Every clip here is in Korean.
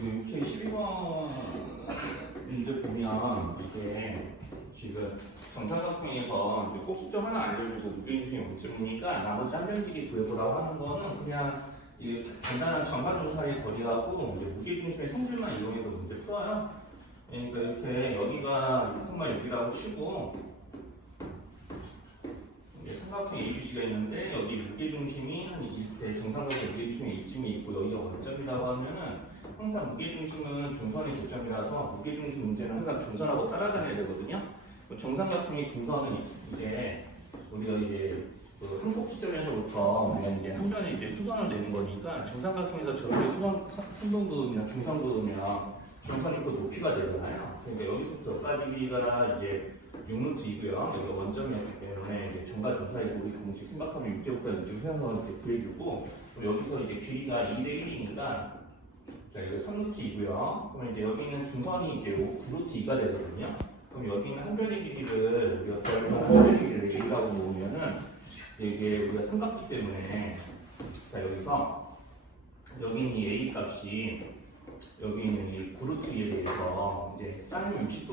지금 K12번 문제 보면 이게 지금 정삼각형에서 꼭 수점 하나 알려주고 무게중심이 5점이니까 나머지 한 변지기 구해보라고 하는 거는 그냥 이 간단한 정사정사의 거리하고 이제 무게중심의 성질만 이용해서 문제 풀어요. 그러니까 이렇게 여기가 6,6이라고 치고 삼각형 ABC가 있는데 여기 무게중심이 한 이렇게 정삼각형 무게중심이 이쯤에 있고 여기가 원점이라고 하면은 항상 무게중심은 중선이 고점이라서 무게중심 문제는 항상 중선하고 따라다녀야 되거든요. 정삼각형의 중선은 이제 우리가 이제 그 한국 지점에서부터 우리가 이제 한변에 이제 수선을 내는 거니까 정삼각형에서 저렇게 순동그음이나 중선그음이나 중선이 그 높이가 되잖아요. 그러니까 여기서부터 여기까지가 이제 6루트이고요. 여기가 원점이었기 때문에 이제 정과 점 사이 우리 공식 생각하면 6제곱과 6제곱 세워서 이렇게 구해주고 여기서 이제 길이가 2대 1이니까 자 이거 3루트이고요. 그러면 이제 여기 있는 중선이 이제 9루트2가 되거든요. 그럼 여기 있는 한변의 길이를 우리가 한변의 길이를 A라고 놓으면은 이게 우리가 삼각기 때문에 자 여기서 여기 있는 이 A 값이 여기 있는 이 9루트에 대해서 이제 사인 60도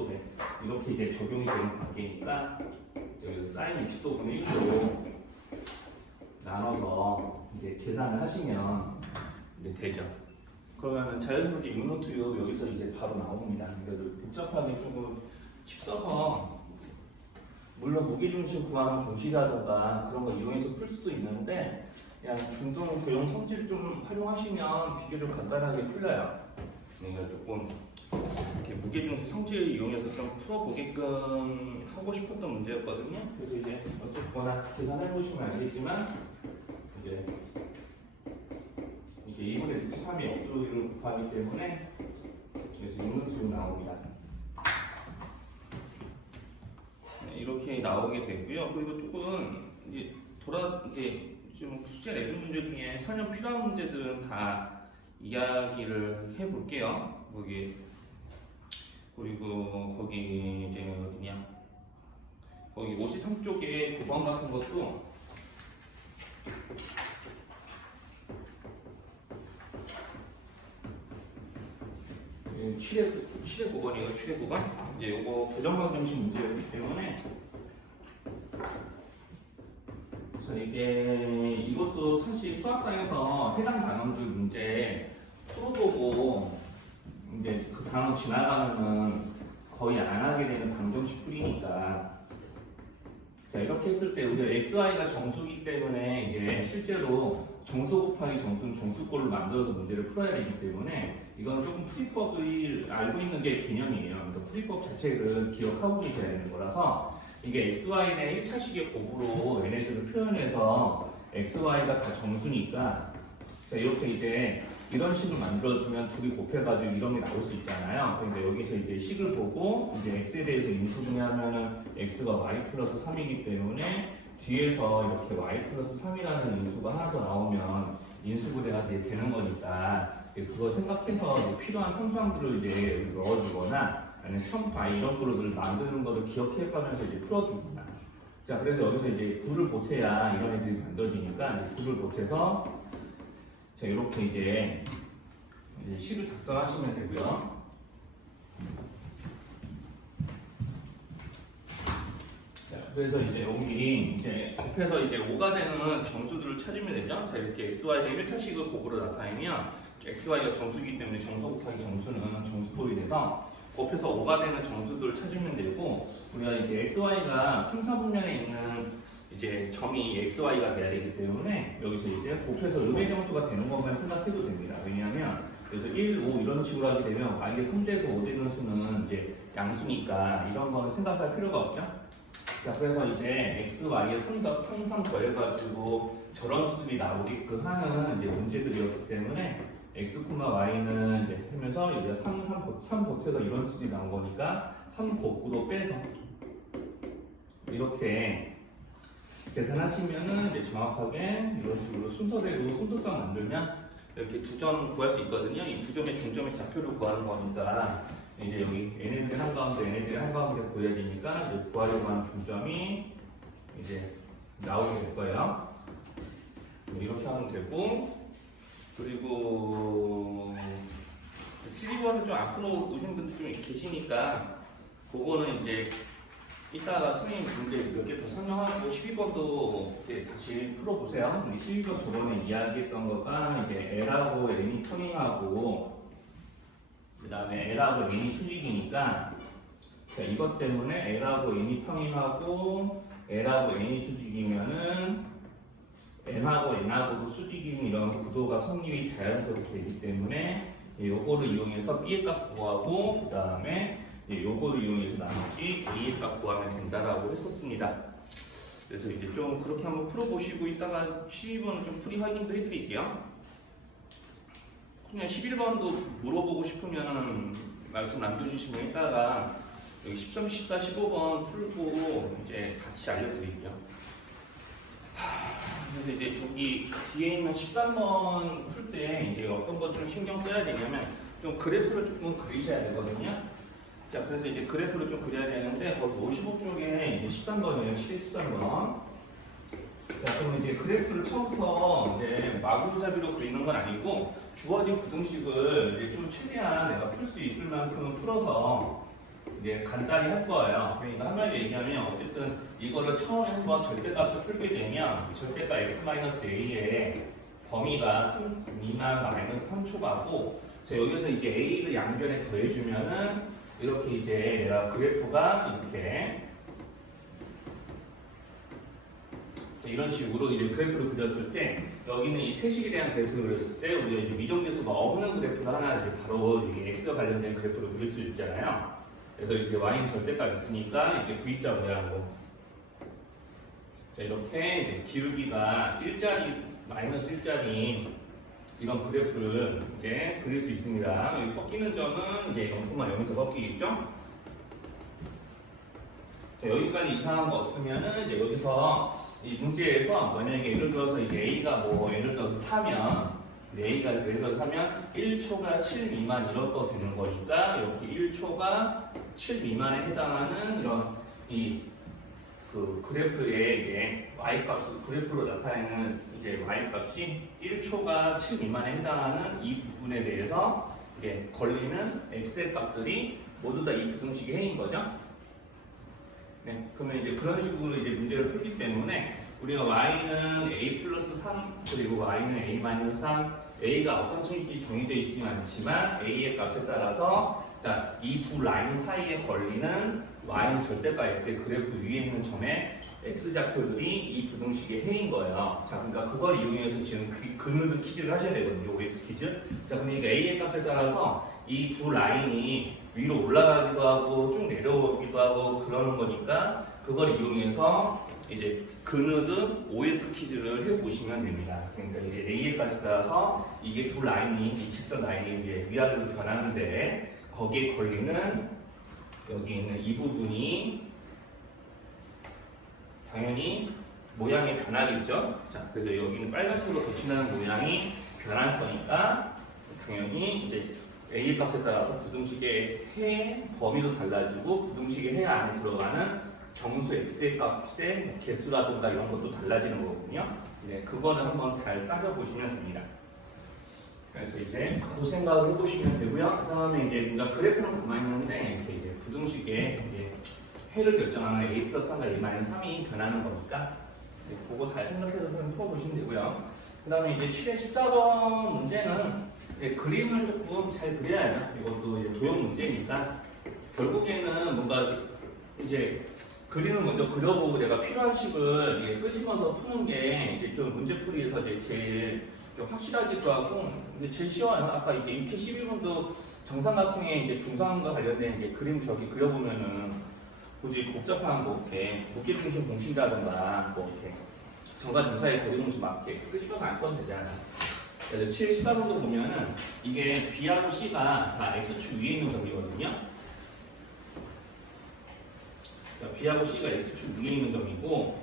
이렇게 이제 적용이 되는 관계니까 여기 사인 60도분의 1로 나눠서 이제 계산을 하시면 이제 되죠. 그러면 자연스럽게 6루트 여기서 이제 바로 나옵니다. 그래도 복잡하게 조금 식 써서 물론 무게중심 구하는 공식이라든가 그런 거 이용해서 풀 수도 있는데 그냥 중동 교용 성질 좀 활용하시면 비교적 간단하게 풀려요. 그러니까 조금 이렇게 무게중심 성질을 이용해서 좀 풀어보게끔 하고 싶었던 문제였거든요. 그래서 이제 어쨌거나 계산해 보시면 알겠지만 이제 2분의 루트 3이 억수를 곱하기 때문에 그래서 6루트로 나옵니다. 이렇게 나오게 되고요. 그리고 조금 이제 이제 좀 숙제 내준 문제 중에 설명 필요한 문제들은 다 이야기를 해볼게요. 그리고 거기 이제 어디냐? 거기 53쪽에 9번 같은 것도 최대 9번이에요. 최대 9번. 이제 요거 부정방정식 문제였기 때문에 그래서 이것도 사실 수학상에서 해당 단원들 문제 풀어보고 이제 그 단원 지나가면은 거의 안 하게 되는 방정식 풀이니까 자 이렇게 했을 때 우리가 xy가 정수기 때문에 이제 실제로 정수 곱하기 정수는 정수꼴로 만들어서 문제를 풀어야 되기 때문에 이건 조금 풀이법을 알고 있는 게 개념이에요. 그러니까 풀이법 자체를 기억하고 계셔야 되는 거라서 이게 xy의 1차식의 곱으로 얘네들을 표현해서 xy가 다 정수니까 자 이렇게 이제 이런 식을 만들어주면 둘이 곱해가지고 이런 게 나올 수 있잖아요. 그러니까 여기서 이제 식을 보고 이제 x에 대해서 인수분해하면은 x가 y 플러스 3이기 때문에 뒤에서 이렇게 y 플러스 3이라는 인수가 하나 더 나오면 인수분해가 되는 거니까 그거 생각해서 필요한 상수함들을 이제 넣어주거나 아니면 첨파 이런 거를 만드는 거를 기억해가면서 이제 풀어줍니다. 자 그래서 여기서 이제 구를 보태야 이런 애들이 만들어지니까 구를 보태서 자 이렇게 이제 식을 작성하시면 되고요. 자 그래서 이제 여기 이제 곱해서 이제 5가 되는 정수들을 찾으면 되죠. 자 이렇게 xy의 1차식을 곱으로 나타내면 xy가 정수이기 때문에 정수 곱하기 정수는 정수꼴이 돼서 곱해서 5가 되는 정수들을 찾으면 되고 우리가 이제 xy가 3, 4분면에 있는 이제 점이 xy가 돼야 되기 때문에 여기서 이제 곱해서 음의 정수가 되는 것만 생각해도 됩니다. 왜냐하면 그래서 1, 5 이런 식으로 하게 되면 y의 3대에서 5 되는 수는 이제 양수니까 이런 거는 생각할 필요가 없죠. 자 그래서 이제 x, y의 상상 더해가지고 저런 수들이 나오게끔 하는 이제 문제들이었기 때문에 x, y는 이제 하면서 여기가 3 곱해서 이런 수들이 나온 거니까 3 곱구로 빼서 이렇게 계산하시면은 이제 정확하게 이런 식으로 순서대로 순서상 만들면 이렇게 두 점 구할 수 있거든요. 이 두 점의 중점의 좌표를 구하는 거니까 이제 여기 얘네들이 한가운데 얘네들이 한가운데 구해야 되니까 이제 구하려고 하는 중점이 이제 나오게 될 거예요. 이렇게 하면 되고 그리고 앞으로 오신 분들 좀 계시니까 그거는 이제 이따가 선생님 문제 몇 개 더 설명하고 12번도 다시 풀어보세요. 12번 저번에 이야기했던 거가 이제 L하고 N이 터닝하고 그 다음에 L하고 N이 수직이니까 자, 이것 때문에 L하고 N이 터닝하고 L하고 N이 수직이면은 M하고 N하고도 수직인 이런 구도가 성립이 자연스럽게 되기 때문에 요거를 이용해서 B의 값 구하고 그 다음에 요거를 이용해서 나머지 A의 값 구하면 된다라고 했었습니다. 그래서 이제 좀 그렇게 한번 풀어보시고 이따가 12번은 좀 풀이 확인도 해드릴게요. 그냥 11번도 물어보고 싶으면 말씀 남겨주시면 이따가 여기 13, 14, 15번 풀고 이제 같이 알려드릴게요. 그래서 이제 저기 뒤에 있는 13번 풀 때 이제 어떤 것 좀 신경 써야 되냐면 좀 그래프를 조금 그리셔야 되거든요. 자, 그래서 이제 그래프를 좀 그려야 되는데 거기 55쪽에 이제 13번이에요. 13번. 자, 그럼 이제 그래프를 처음부터 이제 마구잡이로 그리는 건 아니고 주어진 부등식을 이제 좀 최대한 내가 풀 수 있을 만큼은 풀어서 이제 간단히 할 거예요. 그러니까 한마디로 얘기하면 어쨌든 이거를 처음에 한번 절대값을 풀게 되면 절대값 x-a의 범위가 2만 마이너스 3초가고 여기서 이제 a를 양변에 더해주면은 이렇게 이제 내가 그래프가 이렇게 이런 식으로 이제 그래프를 그렸을 때 여기는 이 세식에 대한 그래프를 그렸을 때 우리가 이제 미정계수가 없는 그래프를 하나 이제 바로 이 x와 관련된 그래프를 그릴 수 있잖아요. 그래서 이렇게 y는 절대값 있으니까 이렇게 v자 모양으로 자 이렇게 이제 기울기가 1짜리 마이너스 1짜리 이런 그래프를 이제 그릴 수 있습니다. 여기 꺾이는 점은 이제 0,0에서 꺾이겠죠? 자, 여기까지 이상한 거 없으면은 이제 여기서 이 문제에서 만약에 예를 들어서 이제 A가 뭐 예를 들어서 4면 A가 예를 들어서 4면 1초가 7 미만 이럴 거 되는 거니까 이렇게 1초가 7 미만에 해당하는 이런 그 그래프의 이게 y 값을 그래프로 나타내는 이제 y 값이 1초가 7 미만에 해당하는 이 부분에 대해서 이게 걸리는 x의 값들이 모두 다 이 부등식의 해인 거죠. 네, 그러면 이제 그런 식으로 이제 문제를 풀기 때문에 우리가 y는 a 플러스 3 그리고 y는 a 마이너스 3 a가 어떤 수익이 정해져 있지는 않지만 a의 값에 따라서 자, 이 두 라인 사이에 걸리는 y는 절대값 x의 그래프 위에 있는 점의 x좌표들이 이 부등식의 해인 거예요. 자, 그러니까 그걸 이용해서 지금 그누드 퀴즈를 하셔야 되거든요. OX 퀴즈. 자, 그러니까 a의 값에 따라서 이 두 라인이 위로 올라가기도 하고 쭉 내려오기도 하고 그러는 거니까 그걸 이용해서 이제 그누드 OS 퀴즈를 해보시면 됩니다. 그러니까 이제 a의 값에 따라서 이게 두 라인이 이 직선 라인이 이제 위아래로 변하는데 거기에 걸리는 여기 있는 이 부분이 당연히 모양이 변하겠죠. 자, 그래서 여기는 빨간색으로 덧칠하는 모양이 변할 거니까 당연히 이제 A 값에 따라서 부등식의 해 범위도 달라지고 부등식의 해 안에 들어가는 정수 x의 값의 개수라든가 이런 것도 달라지는 거거든요. 네, 그거를 한번 잘 따져보시면 됩니다. 그래서 이제 그 생각을 해보시면 되고요. 그 다음에 이제 우리가 그래프는 그만 있는데 이제 부등식의 이제 해를 결정하는 a 플러스 3과 a 마이너스 3이 변하는 거니까 네, 그거 잘 생각해서 풀어보시면 되고요. 그 다음에 이제 7회 14번 문제는 네, 그림을 조금 잘 그려야죠. 이것도 이제 도형 문제니까 결국에는 뭔가 이제 그림을 먼저 그려보고 내가 필요한 식을 이제 끄집어서 푸는 게 이제 좀 문제풀이에서 이제 제일 좀 확실하기도 하고 근데 제일 쉬워요. 아까 이제 이렇게 11번도 정삼각형의 이제 중상과 관련된 이제 그림 저기 그려보면은 굳이 복잡한 뭐 이렇게 복귀중심 공식이라든가 뭐 이렇게 정과 정사의 거리 공식 막 이렇게 끄집어서 안 써도 되잖아. 그래서 7, 14번도 보면은 이게 B하고 C가 다 X축 위에 있는 점이거든요. B하고 C가 X축 위에 있는 점이고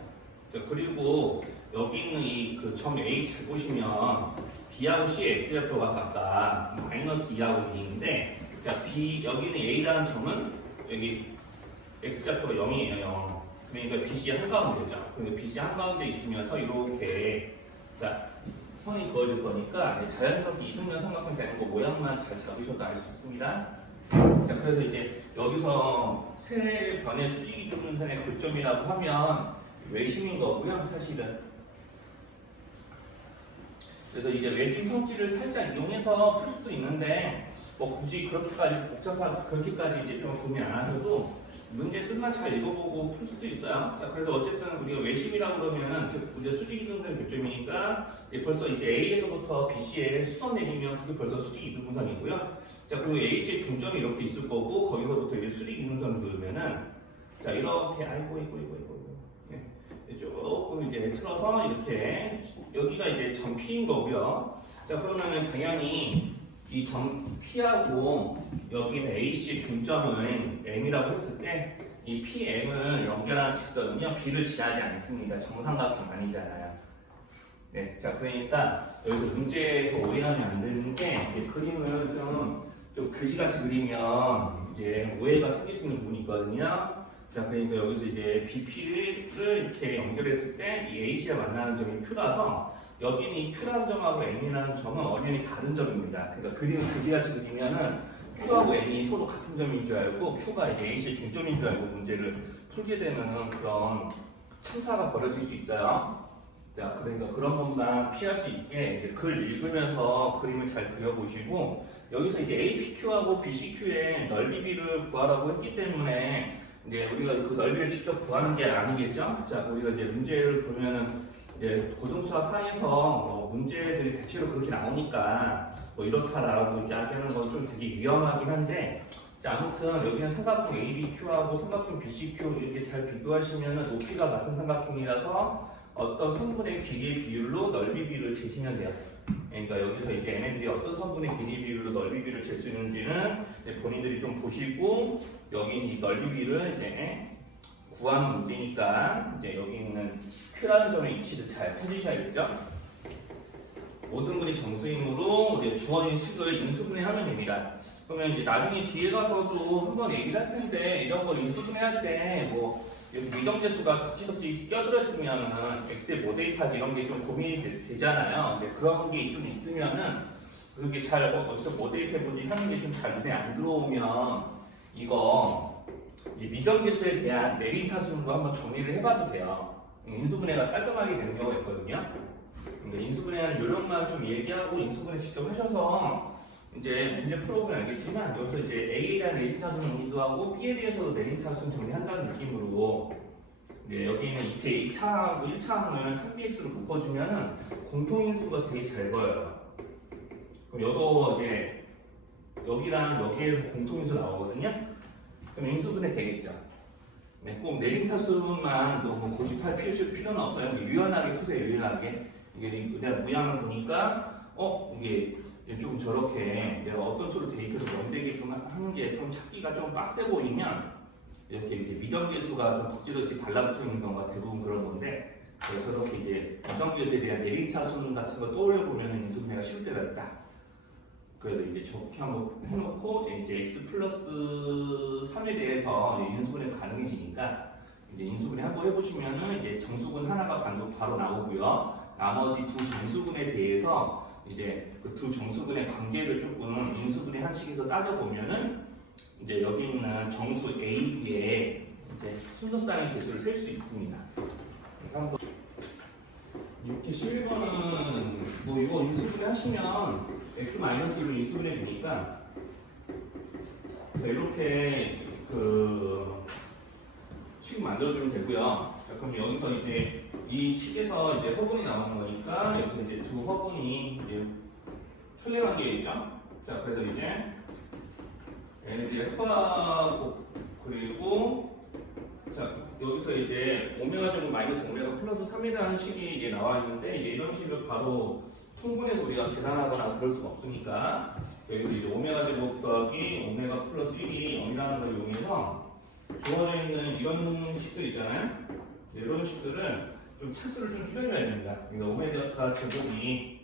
그리고 여기 있는 이 그 점 A 잘 보시면 B하고 C의 X좌표가 각각 마이너스 2하고 2인데 자, B 여기는 A라는 점은 여기 X좌표가 0이에요. 0. 그러니까 BC 한가운데죠. 그러니까 BC 한가운데 있으면서 이렇게 자 선이 그어질 거니까 자연스럽게 이등변 삼각형 되는 거 모양만 잘 잡으셔도 알 수 있습니다. 자, 그래서 이제 여기서 세 변의 수직 이등분선의 교점이라고 하면 외심인 거고요, 사실은. 그래서 이제 외심 성질을 살짝 이용해서 풀 수도 있는데 뭐 굳이 그렇게까지 그렇게까지 이제 좀 고민 안 하셔도 문제 뜻만 잘 읽어보고 풀 수도 있어요. 자, 그래서 어쨌든 우리가 외심이라고 그러면은 이제 수직 이등분 교점이니까 벌써 이제 A에서부터 BC에 수선 내리면 그게 벌써 수직 이등분선이고요. 자, 그리고 AC의 중점이 이렇게 있을 거고 거기서부터 이제 수직 이등분선을 그으면은 자, 이렇게 예, 조금 이제 틀어서 이렇게 여기가 이제 점 P인 거고요. 자, 그러면은 당연히 이 점 P하고 여기는 AC의 중점을 M이라고 했을 때 이 PM을 연결하는 직선은요 B를 지나지 않습니다. 정삼각형 아니잖아요. 네, 자, 그러니까 여기서 문제에서 오해하면 안 되는 게 그림을 좀 그지같이 그리면 이제 오해가 생길 수 있는 부분이 있거든요. 자, 그러니까 여기서 이제 BP를 이렇게 연결했을 때 이 H가 만나는 점이 Q라서 여기는 이 Q라는 점하고 M이라는 점은 엄연히 다른 점입니다. 그러니까 그림을 그지같이 그리면은 Q하고 M이 서로 같은 점인 줄 알고 Q가 이제 H의 중점인 줄 알고 문제를 풀게 되는 그런 참사가 벌어질 수 있어요. 자, 그러니까 그런 것만 피할 수 있게 글 읽으면서 그림을 잘 그려보시고 여기서 이제 APQ하고 BCQ의 넓이비를 구하라고 했기 때문에 이제 우리가 그 넓이를 직접 구하는 게 아니겠죠? 자, 우리가 이제 문제를 보면은 이제 고등수학 상에서 문제들이 대체로 그렇게 나오니까 뭐 이렇다라고 이야기하는 건 좀 되게 위험하긴 한데 자, 아무튼 여기는 삼각형 ABQ하고 삼각형 BCQ 이렇게 잘 비교하시면은 높이가 같은 삼각형이라서 어떤 성분의 길이의 비율로 넓이비를 재시면 돼요. 그러니까 여기서 이제 얘네들이 어떤 성분의 길이 비율로 넓이비를 잴 수 있는지는 본인들이 좀 보시고 여기 이 넓이비를 이제 구하는 문제니까 이제 여기 있는 Q라는 점의 위치를 잘 찾으셔야겠죠. 모든 분이 정수이므로 이제 주어진 식을 인수분해하면 됩니다. 그러면 이제 나중에 뒤에 가서도 한번 얘기를 할 텐데 이런 걸 인수분해할 때 뭐 미정계수가 덕지덕지 껴들어 있으면은 X에 뭐 대입하지 이런 게 좀 고민이 되잖아요. 근데 그런 게 좀 있으면은 그게 잘 어디서 뭐 대입해보지 하는 게 좀 잘 눈에 안 들어오면 이거 미정계수에 대한 내림차순으로 한번 정리를 해봐도 돼요. 인수분해가 깔끔하게 되는 경우가 있거든요. 그러니까 인수분해하는 요령만 좀 얘기하고 인수분해 직접 하셔서 이제 문제 풀어보면 알겠지만 여기서 이제 A에 대한 내림차순 정리도 하고 B에 대해서도 내림차순 정리한다는 느낌으로 이제 여기는 이제 2차하고 1차항을 3bx로 묶어주면은 공통인수가 되게 잘 보여요. 그럼 이거 이제 여기랑 여기에서 공통인수 나오거든요. 그럼 인수분해 되겠죠. 네, 꼭 내림차순만 너무 고집할 필요는 없어요. 유연하게 푸세요, 유연하게. 이게 내가 모양을 보니까 이게 좀 저렇게 내가 어떤 수로 대입해서 연대게 좀 하는 게 좀 찾기가 좀 빡세 보이면 이렇게 미정계수가 좀 덕지덕지 달라붙어 있는 경우가 대부분 그런 건데 그래서 이렇게 이제 미정계수에 대한 내림차순 같은 거 떠올려 보면 인수분해가 쉬울 때가 있다. 그래서 이제 저렇게 한번 해놓고 이제 x 플러스 3에 대해서 인수분해 가능해지니까 이제 인수분해 한번 해보시면은 이제 정수분 하나가 바로 나오고요. 나머지 두 정수분에 대해서 이제 그 두 정수분의 관계를 조금 인수분해 한식에서 따져보면은 이제 여기 있는 정수 A의 이제 순서쌍의 개수를 셀 수 있습니다. 이렇게 11번은 뭐 이거 인수분해 하시면 x-1로 인수분해 되니까 이렇게 식 만들어주면 되고요. 자, 그럼 여기서 이제 이 식에서 이제 허분이 나오는 거니까 여기서 이제 두 허분이 이제 틀림관계있죠. 자, 그래서 이제 얘네들이 해파고 그리고 자 여기서 이제 오메가 제곱 마이너스 오메가 플러스 3이라는 식이 이제 나와 있는데 이런 식을 바로 통분해서 우리가 계산하거나 그럴 수가 없으니까 여기서 이제 오메가 제곱 더하기 오메가 플러스 1이 0이라는 걸 이용해서 주어져 있는 이런 식들 있잖아요. 이런 식들을 좀 차수를 좀 줄여줘야 됩니다. 그러니까 오메가 제곱이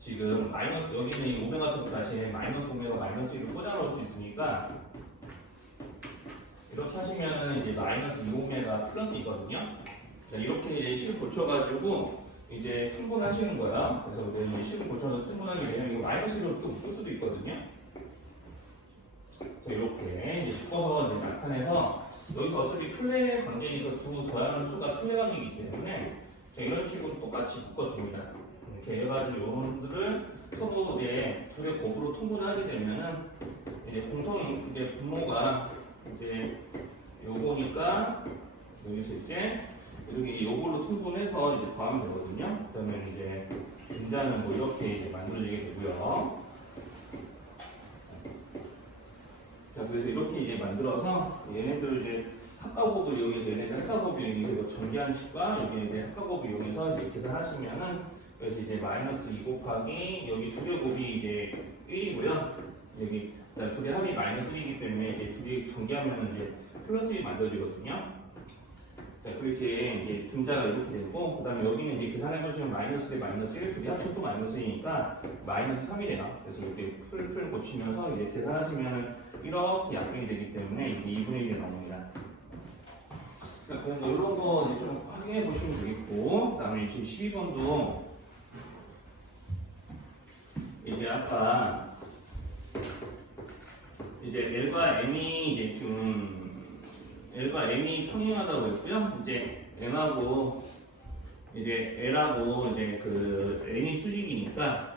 지금 마이너스 여기는 이 오메가 제곱 다시에 마이너스 오메가 마이너스 1을 꽂아 넣을 수 있으니까 이렇게 하시면은 이제 마이너스 2오메가 플러스 이거든요. 자, 이렇게 이제 식 고쳐가지고 이제 통분하시는 거야. 그래서 우리가 이 식을 고쳐서 통분하게 되면 이거 마이너스 1로 또 묶을 수도 있거든요. 이렇게 이제 묶어서 이제 나타내서 여기서 어차피 플레이 관계니까 두 더하는 수가 틀려가기 때문에 자, 이런 식으로 똑같이 묶어줍니다. 이렇게 해가지고 이런들을 서로 이제 둘의 곱으로 통분을 하게 되면은 이제 공통 이제 분모가 이제 요거니까 여기서 이제 이렇게 요걸로 통분해서 이제 더하면 되거든요. 그러면 이제 분자는 뭐 이렇게 이제 만들어지게 되고요. 자, 그래서 이렇게 이제 만들어서 얘네들을 이제 합가곱을 이용해서 얘네들 합가곱을 이용해서 전개하는 식과 여기 이제 합가곱을 이용해서 이제 계산하시면은 그래서 이제 마이너스 2 곱하기 여기 두 개 곱이 이제 1이고요. 여기 두 개 합이 마이너스 1이기 때문에 이제 두 개 전개하면은 이제 플러스 1이 만들어지거든요. 자, 그렇게 이제 분자가 이렇게 되고, 그 다음에 여기는 이제 계산해보시면 마이너스 대 마이너스 1, 둘이 합쳐도 마이너스이니까 마이너스 3이래요. 그래서 이렇게 풀 고치면서 이제 계산하시면 이렇게 약분이 되기 때문에 이게 2분의 1이 나옵니다. 자, 그래서 이런 거 이제 좀 확인해 보시면 되겠고, 그 다음에 이제 12번도 이제 아까 이제 L과 M이 이제 좀 L과 M이 평행하다고 했고요. 이제 M하고 이제 L하고 이제 그 N이 수직이니까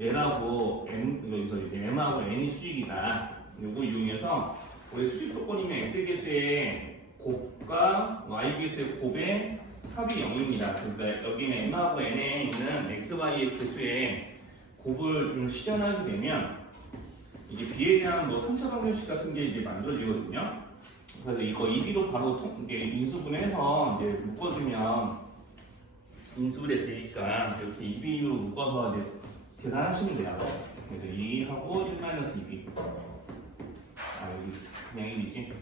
L하고 N 여기서 이제 M하고 N이 수직이다. 요거 이용해서 우리 수직 조건이면 X 계수의 곱과 Y 계수의 곱의 합이 0입니다. 그러니까 여기는 M하고 N에 있는 X, Y의 계수의 곱을 좀 실현하게 되면 이게 B에 대한 뭐 3차 방정식 같은 게 이제 만들어지거든요. 그래서 이거 2B로 바로 이게 인수분해서 이제 묶어주면 인수분해 되니까 이렇게 2B로 묶어서 이제 계산하시면 돼요. 그래서 2하고 1-2B. 여기 그냥 1이지.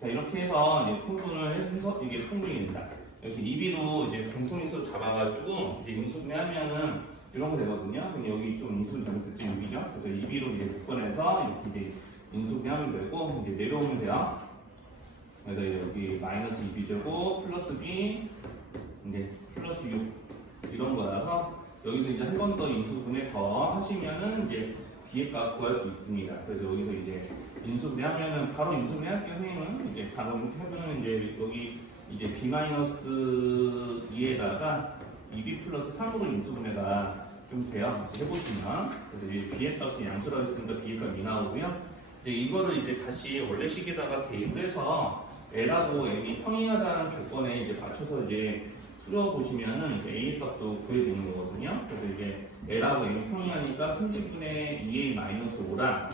자, 이렇게 해서 이제 통분을 해서 이게 통분이 됩니다. 이렇게 2B로 이제 공통인수 잡아가지고 이제 인수분해하면은 이런 거 되거든요. 근데 여기 좀 인수분 잘못됐죠, 6이죠. 그래서 2B로 이제 묶어내서 이렇게 이제 인수분해하면 되고 이제 내려오면 돼요. 그래서 여기 마이너스 2B제곱 플러스 B 이제 플러스 6 이런 거라서 여기서 이제 한 번 더 인수분해 더 하시면은 이제 B의 값 구할 수 있습니다. 그래서 여기서 이제 인수분해 하면은 바로 인수분해 할게요, 선생님은. 이제 바로 하면은 이제 여기 이제 B 마이너스 2에다가 2B 플러스 3으로 인수분해가 좀 돼요. 해보시면. 그래서 이제 B의 값이 양수라고 했으니까 B의 값이 나오고요. 이제 이거를 이제 다시 원래식에다가 대입을 해서 L하고 M이 평행하다는 조건에 이제 맞춰서 이제 풀어보시면은 이제 A의 값도 구해주는 거거든요. 그래서 이제 L하고 M이 평행하니까 3분의 2A 마이너스 5랑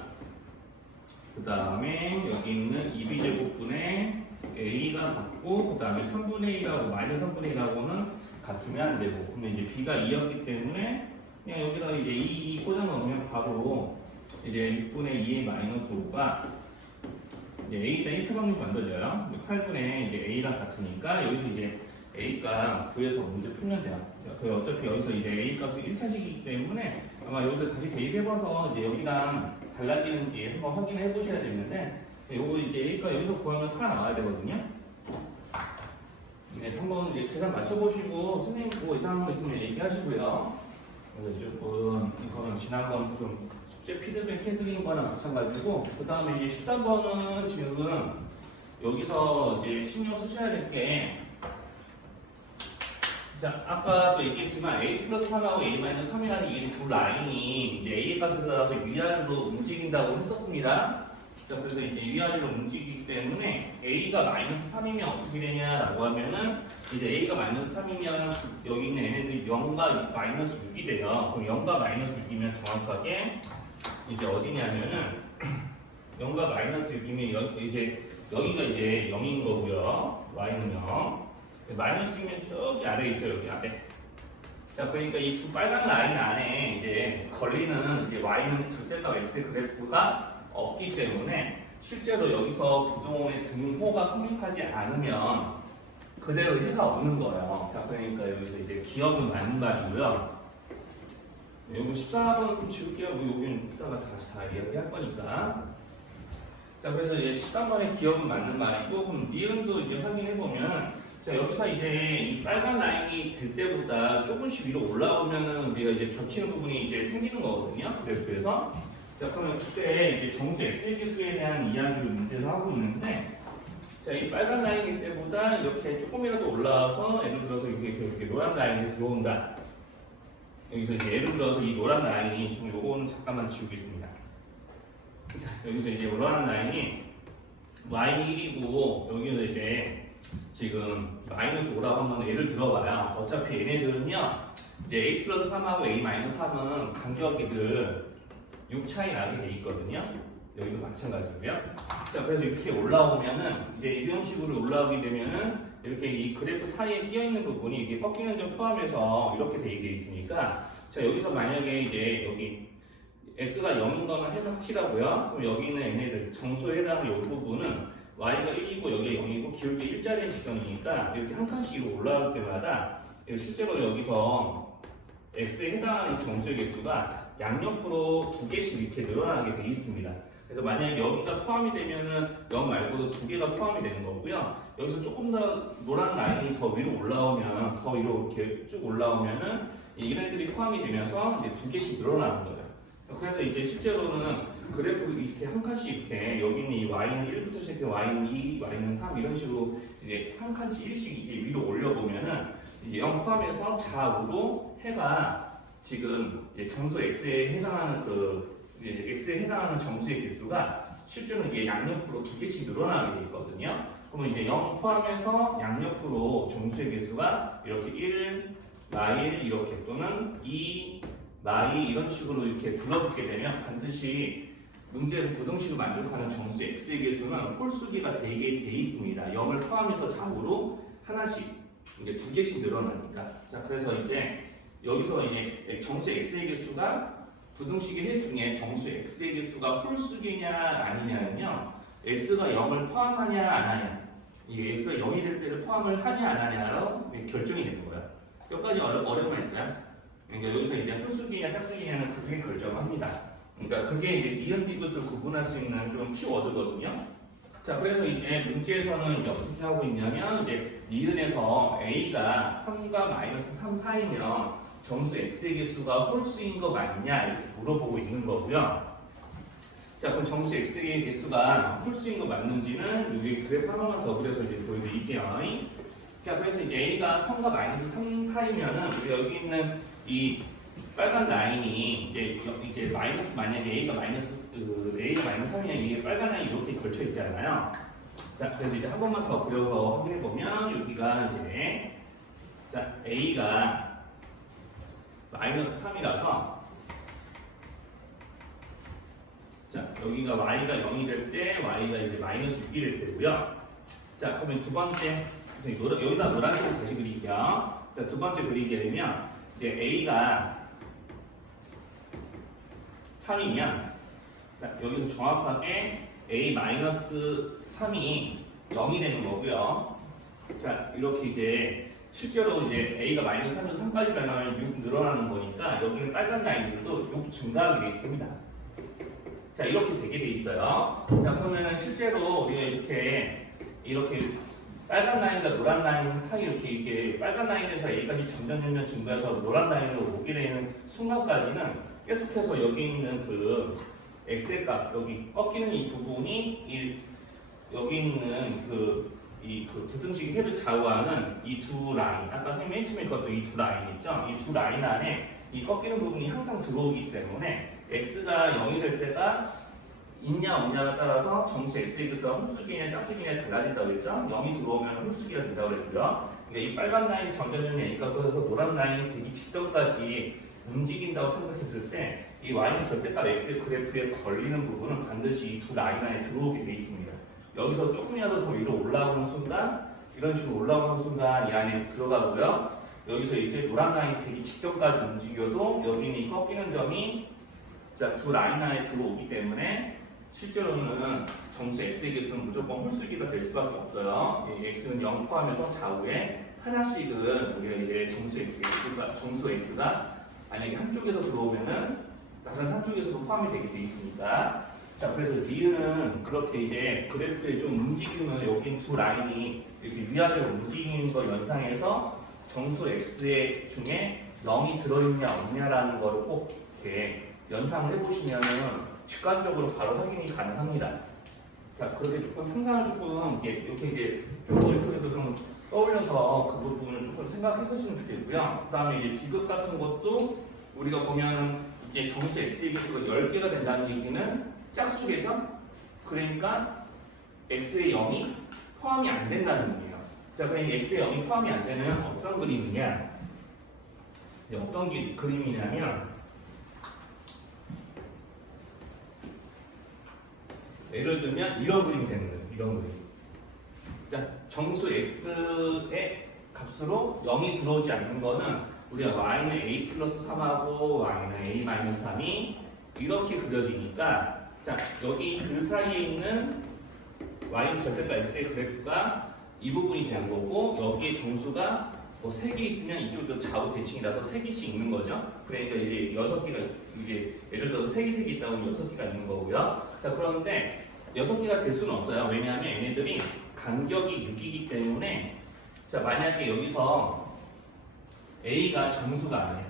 그 다음에 여기 있는 2B제곱분의 A가 같고 그 다음에 3분의 1하고 마이너스 3분의 1하고는 같으면 안 되고 근데 이제 B가 2였기 때문에 그냥 여기다가 이제 2 꽂아 넣으면 바로 이제 6분의 2A 마이너스 5가 이제 A가 1차 방정식 만들어져요. 8분의 이제 A랑 같으니까 여기서 이제 A 값 구해서 문제 풀면 돼요. 어차피 여기서 이제 A 값이 1차식이기 때문에 아마 여기서 다시 대입해봐서 이제 여기랑 달라지는지 한번 확인해 보셔야 되는데 요거 이제 A 값 여기서 구하면 살아나와야 되거든요. 네, 한번 이제 계산 맞춰보시고 선생님 뭐 이상한 거 있으면 얘기하시고요. 그래서 조금 이거는 지난번 좀 숙제 피드백 해드리는 거랑 마찬가지고 그 다음에 이제 13번은 지금 여기서 이제 신경 쓰셔야 될 게 자, 아까도 얘기했지만 A 플러스 3하고 A 마이너스 3이라는 이 두 라인이 이제 A의 값을 따라서 위아래로 움직인다고 했었습니다. 자, 그래서 이제 위아래로 움직이기 때문에 A가 마이너스 3이면 어떻게 되냐라고 하면은 이제 A가 마이너스 3이면 여기 있는 얘네들이 0과 마이너스 6이 돼요. 그럼 0과 마이너스 6이면 정확하게 이제 어디냐면은 0과 마이너스 6이면 이제 여기가 이제 0인 거고요. Y는 0. 마이너스면 저기 아래 있죠, 여기 아래. 자, 그러니까 이 두 빨간 라인 안에 이제 걸리는 이제 Y는 절대값 X의 그래프가 없기 때문에 실제로 여기서 부동의 등호가 성립하지 않으면 그대로 해가 없는 거예요. 자, 그러니까 여기서 이제 기억은 맞는 말이고요. 여기 14번 좀 지울게요. 여기는 이따가 다시 다 이야기할 거니까. 자, 그래서 이제 13번의 기억은 맞는 말이고, 그럼 니은도 이제 확인해보면 자, 여기서 이제 이 빨간 라인이 될 때보다 조금씩 위로 올라오면은 우리가 이제 겹치는 부분이 이제 생기는 거거든요. 그래서 자, 그러면 그때 이제 정수 X의 개수에 대한 이야기를 문제를 하고 있는데, 자, 이 빨간 라인일 때보다 이렇게 조금이라도 올라와서 예를 들어서 이렇게 노란 라인이 들어온다. 여기서 이제 예를 들어서 이 노란 라인이 지금 요거는 잠깐만 지우겠습니다. 자, 여기서 이제 노란 라인이 y는 1이고 여기는 이제 지금 마이너스 5라고 한번 예를 들어봐요. 어차피 얘네들은요, 이제 a 플러스 3하고 a 마이너스 3은 간격이들 6 차이 나게 돼 있거든요. 여기도 마찬가지고요. 자, 그래서 이렇게 올라오면은 이제 이런 식으로 올라오게 되면은 이렇게 이 그래프 사이에 끼어 있는 부분이 이게 꺾이는 점 포함해서 이렇게 돼 있습니까? 자, 여기서 만약에 이제 여기 x가 0인 것만 해서 확실하고요. 그럼 여기 있는 얘네들 정수에 해당하는 이 부분은 y가 1이고 여기가 0이고 기울기 일자리의 직선이니까 이렇게 한 칸씩 올라올 때마다 실제로 여기서 x에 해당하는 정수의 개수가 양옆으로 두 개씩 이렇게 늘어나게 돼 있습니다. 그래서 만약에 여기가 포함이 되면은 0 말고도 두 개가 포함이 되는 거고요. 여기서 조금 더 노란 라인이 더 위로 올라오면, 더 위로 이렇게 쭉 올라오면은 이런 애들이 포함이 되면서 이제 두 개씩 늘어나는 거죠. 그래서 이제 실제로는 그래프 이렇게 한 칸씩 이렇게 여기 있는 이 y는 1부터 시작해 y는 2, y는 3 이런 식으로 이제 한 칸씩 1씩 이렇게 위로 올려보면은 이제 0 포함해서 좌우로 해가 지금 정수 x에 해당하는 x에 해당하는 정수의 개수가 실제로는 이게 양옆으로 두 개씩 늘어나게 돼 있거든요. 그러면 이제 0 포함해서 양옆으로 정수의 개수가 이렇게 1, 마일 이렇게 또는 2, 마일 이런 식으로 이렇게 불러붙게 되면 반드시 문제에서 부등식을 만족하는 정수 x의 개수는 홀수기가 되게 돼 있습니다. 0을 포함해서 좌우로 하나씩 이제 두 개씩 늘어나니까. 자, 그래서 이제 여기서 이제 정수 x의 개수가 부등식의 해 중에 정수 x의 개수가 홀수기냐 아니냐면요, x가 0을 포함하냐 안 하냐, 이 x가 0이 될 때를 포함을 하냐 안 하냐로 결정이 되는 거예요. 여기까지 어렵만 있어요. 그러니까 여기서 이제 홀수기냐 짝수기냐는 그게 결정합니다. 그러니까 그게 이제 니은 디귿을 구분할 수 있는 그런 키워드거든요. 자, 그래서 이제 문제에서는 이제 어떻게 하고 있냐면 이제 니은에서 a가 3과 마이너스 3 사이면 정수 x의 개수가 홀수인 거 맞냐 이렇게 물어보고 있는 거고요. 자, 그럼 정수 x의 개수가 홀수인 거 맞는지는 여기 그래프 하나만 더 그려서 이제 보여드릴게요. 자, 그래서 이제 a가 3과 마이너스 3 사이면은 여기 있는 이 빨간 라인이 이제 마이너스, 만약에 a가 마이너스 3이면 이게 빨간 라인이 이렇게 걸쳐 있잖아요. 자, 그래서 이제 한 번만 더 그려서 확인해 보면 여기가 이제 자, a가 마이너스 3이라서 자, 여기가 y가 0이 될 때 y가 이제 마이너스 6이 될 때고요. 자, 그러면 두 번째 여기다 노란색으로 다시 그릴게요. 자, 두 번째 그리게 되면 이제 a가 3이면 자, 여기서 정확하게 a-3이 0이 되는 거고요. 자, 이렇게 이제 실제로 이제 a가 마이너스 3에서 3까지 변하면 6 늘어나는 거니까 여기는 빨간 라인들도 6 증가하게 되어 있습니다. 자, 이렇게 되게 돼 있어요. 자, 그러면 실제로 우리가 이렇게 빨간 라인과 노란 라인 사이 이렇게 빨간 라인에서 a까지 점점 증가해서 노란 라인으로 오게 되는 순간까지는 계속해서 여기 있는 그 x의 값, 여기 꺾이는 이 부분이 여기 있는 이 부등식 해를 좌우하는 이 두 라인, 아까 맨 처음에 봤던 이 두 라인 있죠? 이 두 라인 안에 이 꺾이는 부분이 항상 들어오기 때문에 x가 0이 될 때가 있냐 없냐에 따라서 정수 x의 개수가 홀수기냐 짝수기냐 달라진다고 그랬죠? 0이 들어오면 홀수기가 된다고 그랬고요. 그러니까 이 빨간 라인이 점점 되니까 그래서 노란 라인이 되기 직전까지 움직인다고 생각했을 때 이 y는 절대값 x의 그래프에 걸리는 부분은 반드시 이 두 라인 안에 들어오게 돼 있습니다. 여기서 조금이라도 더 위로 올라오는 순간, 이런 식으로 올라오는 순간 이 안에 들어가고요. 여기서 이제 노란 라인이 되기 직전까지 움직여도 여기는 이 꺾이는 점이 자, 두 라인 안에 들어오기 때문에 실제로는 정수 x의 개수는 무조건 홀수기가 될 수밖에 없어요. x는 0 포함해서 좌우에 하나씩은 우리가 이제 정수 x가 만약에 한쪽에서 들어오면은 다른 한쪽에서도 포함이 되게 돼 있으니까. 자, 그래서 니은은 그렇게 이제 그래프에 좀 움직이면 여기 두 라인이 이렇게 위아래로 움직이는 걸 연상해서 정수 x의 중에 0이 들어있냐 없냐라는 거를 꼭 이렇게 연상을 해보시면은 직관적으로 바로 확인이 가능합니다. 자, 그렇게 조금 상상을 조금 이렇게 이제 머릿속에서 좀 떠올려서 그 부분을 조금 생각해보시면 좋겠고요. 그 다음에 이제 비극 같은 것도 우리가 보면은 이제 정수 x의 개수가 10개가 된다는 얘기는 짝수겠죠? 그러니까 x의 0이 포함이 안 된다는 얘기예요. 자, 그러니까 x의 0이 포함이 안 되는 어떤 그림이냐? 어떤 그림이냐면 예를 들면 이런 그림이 되는 거예요. 이런 그림. 자, 정수 x의 값으로 0이 들어오지 않는 거는 우리가 y는 a 플러스 3하고 y는 a 마이너스 3이 이렇게 그려지니까 자, 여기 그 사이에 있는 y 절대값 x의 그래프가 이 부분이 되는 거고 여기에 정수가 뭐 3개 있으면 이쪽도 좌우 대칭이라서 3개씩 있는 거죠. 그러니까 이제 6개가 이제 예를 들어서 3개 있다고 하면 6개가 있는 거고요. 자, 그런데 6개가 될 수는 없어요. 왜냐하면 얘네들이 간격이 6이기 때문에 자, 만약에 여기서 A가 정수가 아니에요.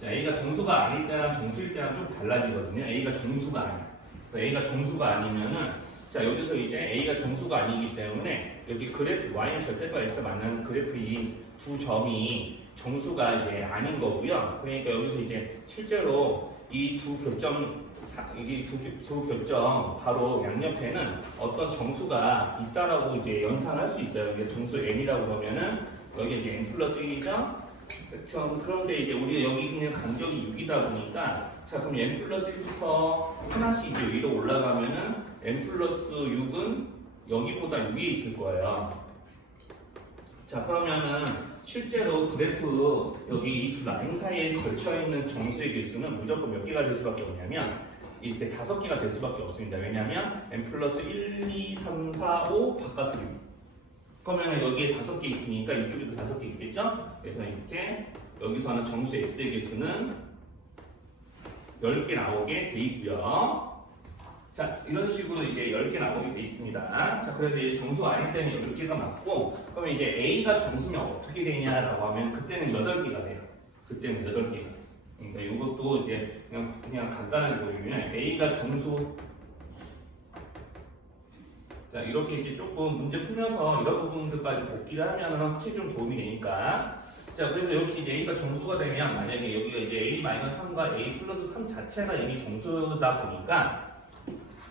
자, A가 정수가 아닐 때랑 정수일 때랑 좀 달라지거든요. A가 정수가 아니에요. A가 정수가 아니면은 자, 여기서 이제 A가 정수가 아니기 때문에 여기 그래프 Y는 절대값 X 만나는 그래프 이 두 점이 정수가 이제 아닌 거고요. 그러니까 여기서 이제 실제로 이 두 교점 이게 두 교점 바로 양옆에는 어떤 정수가 있다라고 이제 연산할 수 있어요. 이게 정수 n이라고 그러면은 여기 이제 n 플러스 1이죠. 그렇죠. 그런데 이제 우리가 여기 있는 간격이 6이다 보니까 자, 그럼 n 플러스 1부터 하나씩 이제 위로 올라가면은 n 플러스 6은 여기보다 위에 있을 거예요. 자, 그러면은 실제로 그래프 여기 이 두 라인 사이에 걸쳐 있는 정수의 개수는 무조건 몇 개가 될 수밖에 없냐면 이렇게 5개가 될 수밖에 없습니다. 왜냐하면 n 플러스 1, 2, 3, 4, 5 바깥으로. 그러면 여기에 5개 있으니까 이쪽에도 5개 있겠죠? 그래서 이렇게 여기서는 정수 x의 개수는 10개 나오게 돼 있고요. 자, 이런 식으로 이제 10개 나오게 돼 있습니다. 자, 그래서 이제 정수가 아닐 때는 10개가 맞고, 그러면 이제 A가 정수면 어떻게 되냐라고 하면 그때는 8개가 돼요. 그때는 8개가. 그러니까 이것도 이제 그냥 간단하게 보이면 A가 정수. 자, 이렇게 이제 조금 문제 풀면서 이런 부분들까지 복기를 하면은 확실히 좀 도움이 되니까. 자, 그래서 여기 이제 A가 정수가 되면 만약에 여기가 이제 A-3과 A 플러스 3 자체가 이미 정수다 보니까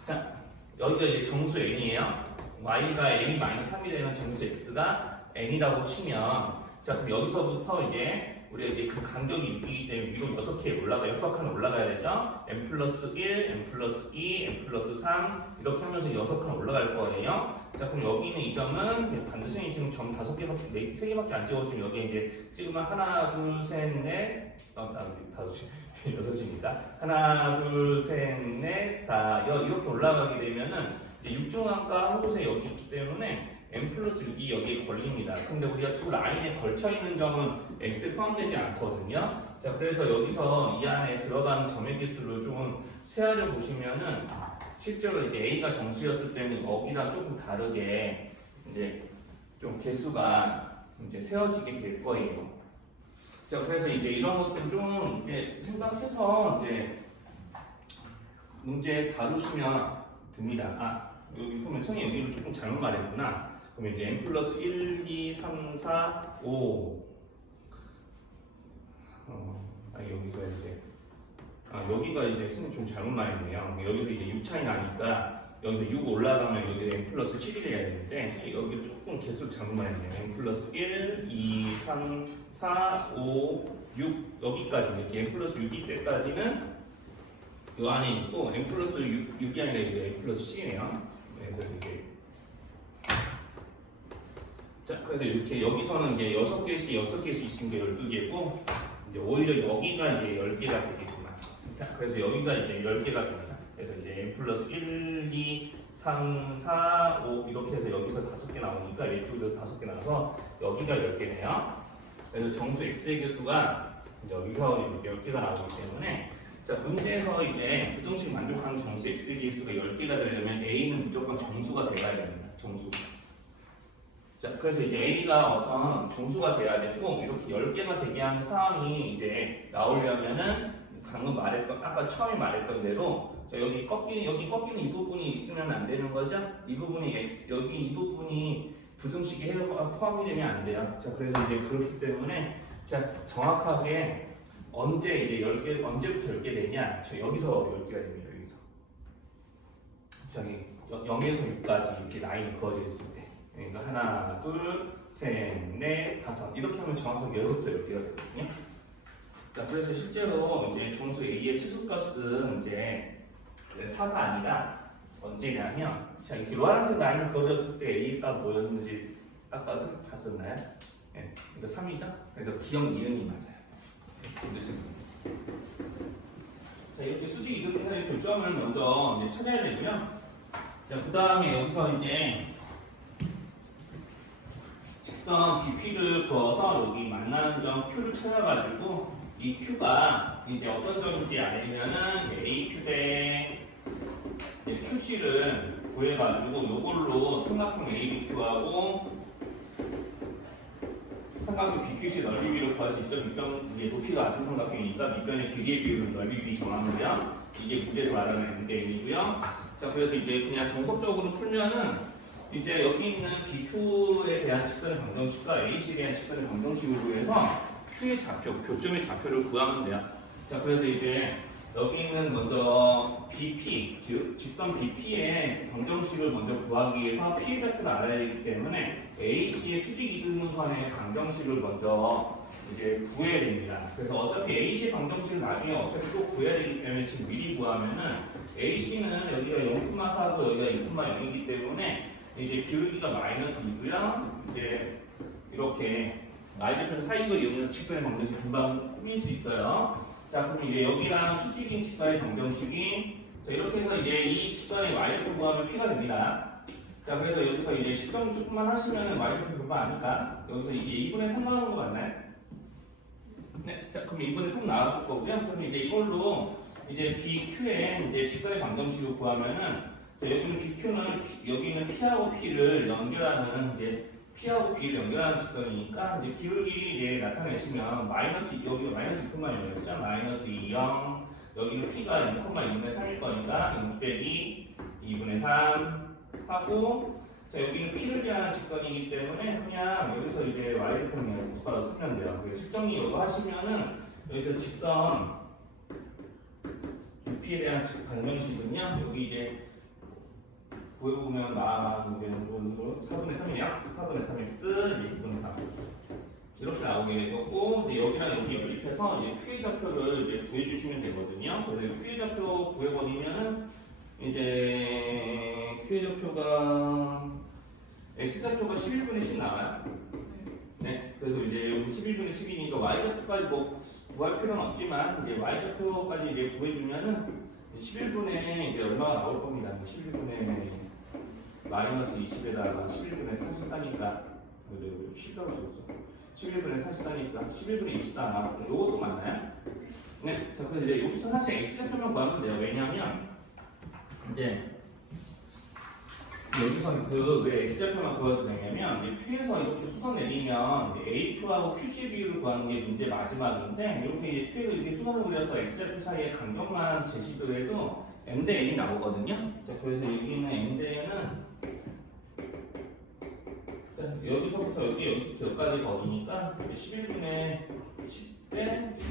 자, 여기가 이제 정수 n이에요. y가 n-3이 되는 정수 x가 n이라고 치면 자, 그럼 여기서부터 이제 우리가 이제 그 간격이 6이기 때문에 위로 6개 올라가요. 6칸 올라가야 되죠. n 플러스 1, n 플러스 2, n 플러스 3 이렇게 하면서 6칸 올라갈 거예요. 자, 그럼 여기 있는 이 점은 반드시 지금 점 5개밖에, 3개밖에 안 찍었지만 여기 이제 찍으면 하나, 둘, 셋, 넷, 6입니다. 하나, 둘, 셋, 넷, 다 이렇게 올라가게 되면은 육중함과 한 곳에 여기 있기 때문에 n 플러스 6이 여기에 걸립니다. 근데 우리가 두 라인에 걸쳐 있는 점은 x에 포함되지 않거든요. 자, 그래서 여기서 이 안에 들어간 점의 개수를 조금 세하려 보시면은 실제로 이제 a가 정수였을 때는 여기랑 조금 다르게 이제 좀 개수가 이제 세워지게 될 거예요. 자, 그래서 이제 이런 것들 좀 이제 생각해서 이제 문제 다루시면 됩니다. 아, 여기 보면 선생님 여기를 조금 잘못 말했구나. 그러면 이제 n 플러스 1, 2, 3, 4, 5. 여기가 이제 여기가 이제 선생님 좀 잘못 말했네요. 여기서 이제 6 차이 나니까 여기서 6 올라가면 여기 n 플러스 7이 돼야 되는데 여기를 조금 개수 잘못 말했네요. n 플러스 1, 2, 3, 4, 5, 6 여기까지 이렇게 n 플러스 6이 때까지는 이 안에 있고 n 플러스 6이 아니라 이게 n 플러스 c네요. 그래서 이게 자, 그래서 이렇게 여기서는 이제 6개씩 6개씩 있는 게 12개고 이제 오히려 여기가 이제 10개가 되겠구만. 자, 그래서 여기가 이제 10개가 됩니다. 그래서 이제 n 플러스 1, 2, 3, 4, 5 이렇게 해서 여기서 5개 나오니까 이쪽에도 5개 나와서 여기가 10개네요. 그래서 정수 x의 개수가 이제 여기서 10개가 나오기 때문에 자, 문제에서 이제 부등식 만족하는 정수 x의 개수가 10개가 되려면 a는 무조건 정수가 돼야 됩니다. 정수. 자, 그래서 이제 이런 것들을 좀 생각해 보시면 좋겠고요. 자, 그래서 이제 이런 것들을 좀 자, 그래서 이제 A가 어떤 정수가 돼야 되고, 이렇게 10개가 되게 하는 상황이 이제 나오려면은, 방금 말했던, 아까 처음에 말했던 대로, 자, 여기 꺾이는 이 부분이 있으면 안 되는 거죠? 이 부분이 여기 이 부분이 부등식에 포함이 되면 안 돼요. 자, 그래서 이제 그렇기 때문에, 자, 정확하게 언제부터 10개 되냐? 자, 여기서 10개가 됩니다, 여기서. 저기, 0에서 6까지 이렇게 라인이 그어져 있을 때. 그러니까 하나, 둘, 셋, 넷, 다섯. 이렇게 하면 정확하게 6부터 10개가 되거든요. 자, 그래서 실제로 이제 정수 A의 치수값은 이제 4가 아니라 언제냐면, 자, 이렇게 노란색 라인이 그어졌을 때 A 값 뭐였는지 아까 봤었나요? 네, 그러니까 3이죠? 그러니까 기억 이응이 맞아요. 자, 이렇게 수직 이렇게 교점을 먼저 이제 찾아야 되고요. 자, 그 다음에 여기서 이제 직선 BP를 그어서 여기 만나는 점 Q를 찾아가지고 이 Q가 이제 어떤 점인지 알려면은 AQ 대 QC를 구해가지고 요걸로 삼각형 ABQ하고 삼각형 BQC 넓이 비를 구할 수 있죠. 밑변 높이가 같은 삼각형이니까 밑변의 길이의 비율을 넓이 B 정하는데요. 이게 문제에서 말하는 N대이고요. 자, 그래서 이제 그냥 정석적으로 풀면은 이제 여기 있는 BQ에 대한 직선의 방정식과 AC에 대한 직선의 방정식으로 해서 Q의 좌표, 교점의 좌표를 구하면 돼요. 자, 그래서 이제 여기 있는 먼저 BP, 즉 직선 BP의 방정식을 먼저 구하기 위해서 P의 좌표를 알아야 되기 때문에 AC의 수직 이등분선의 방정식을 먼저 이제 구해야 됩니다. 그래서 어차피 AC의 방정식을 나중에 어차피 또 구해야 되기 때문에 지금 미리 구하면은 AC는 여기가 0,4고 여기가 2,0이기 때문에 이제 기울기가 -2고요. 이제 이렇게 y좌표 사이를 이용해서 직선의 방정식 금방 꾸밀 수 있어요. 자, 그럼 이제 여기랑 수직인 직선의 방정식이 자, 이렇게 해서 이제 이 직선의 y좌표 구하면 P가 됩니다. 자, 그래서 여기서 이제 식점 조금만 하시면은 y좌표 금방 아니까 여기서 이게 2분의 3 나오는 거 맞나요? 네, 자, 그럼 2분의 3 나왔을 거고요. 그럼 이제 이걸로 이제 BQ의 이제 직선의 방정식을 구하면은 자, 여기는 BQ는 여기는 P하고 P를 연결하는 이제 P하고 B를 연결하는 직선이니까 이제 기울기 이제 나타내시면 여기가 -2,0였죠. -2, 0 여기는 P가 0,2분의 3일 거니까 6 빼기 2분의 3 하고 자, 여기는 P를 제하는 직선이기 때문에 그냥 여기서 이제 Y표를 똑바로 쓰면 돼요. 측정이 이거 하시면은 여기서 직선 P에 대한 방정식은요. 여기 이제 보여보면 4분의 3이냐? 4분의 3x 2분의 3 이렇게 나오게 되고 이제 여기랑 여기 연립해서 이제 Q의 좌표를 이제 구해주시면 되거든요. 그래서 Q의 좌표 구해버리면은 이제 Q의 좌표가 X좌표가 11분의 10 나와요. 네, 그래서 이제 여기 11분의 10이니까 Y좌표까지 뭐 구할 필요는 없지만 이제 Y좌표까지 이제 구해주면은 11분의 이제 얼마가 나올 겁니다. 11분의 -20에다가 11분의 44니까 10이라고 썼어. 11분의 44니까 11분의 24 나왔고 요것도 맞나요? 네, 자, 그래서 이제 여기서 사실 X좌표만 구하면 돼요. 왜냐면 이제 여기서 왜 X좌표만 구해도 되냐면 Q에서 이렇게 수선 내리면 AQ하고 QC 비율을 구하는 게 문제 마지막인데 이렇게 이제 Q에서 이렇게 수선을 그려서 X좌표 사이에 간격만 제시를 해도 M 대 N이 나오거든요. 자, 그래서 여기 있는 M 대 N은 여기서부터 여기서부터 여기까지 거리니까 11분의 10대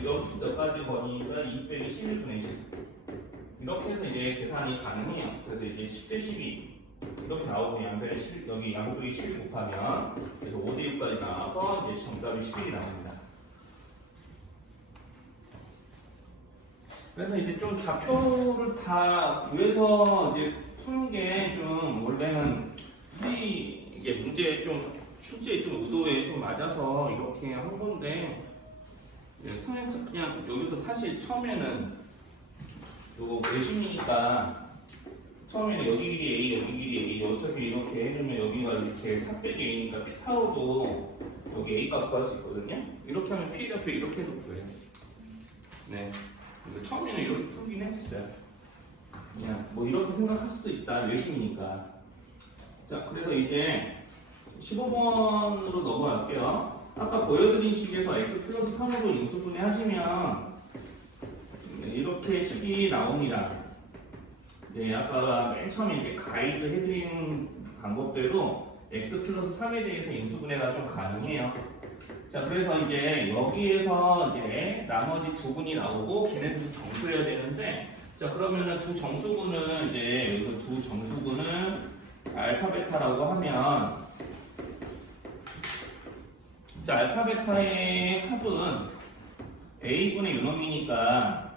여기서부터 여기까지 거리니까 2 빼기 11분의 10 이렇게 해서 이제 계산이 가능해요. 그래서 이제 10대 12 이렇게 나오고 여기 양쪽이 11 곱하면 그래서 5대 6까지 나와서 이제 정답이 11이 나옵니다. 그래서 이제 좀 좌표를 다 구해서 이제 푸는 게 좀 원래는 이게 문제에 좀 출제에 좀 의도에 좀 맞아서 이렇게 한 건데 선생님 그냥 여기서 사실 처음에는 요거 외심이니까 처음에는 여기 길이 A, 여기 길이 A, 어차피 이렇게 해주면 여기가 이렇게 4 빼기 A니까 P 타로도 여기 A 값 구할 수 있거든요. 이렇게 하면 P 좌표 이렇게 해도 구해요. 네. 그래서 처음에는 이렇게 풀긴 했었어요. 그냥 뭐 이렇게 생각할 수도 있다. 외심이니까. 자, 그래서 이제 15번으로 넘어갈게요. 아까 보여드린 식에서 x 플러스 3으로 인수분해 하시면 이렇게 식이 나옵니다. 네, 아까 맨 처음에 이제 가이드 해드린 방법대로 x 플러스 3에 대해서 인수분해가 좀 가능해요. 자, 그래서 이제 여기에서 이제 나머지 두 분이 나오고 걔네들 정수해야 되는데, 자, 그러면은 두 정수분을 이제 여기서 두 정수분을 알파 베타라고 하면, 자, 알파 베타의 합은 a분의 유놈이니까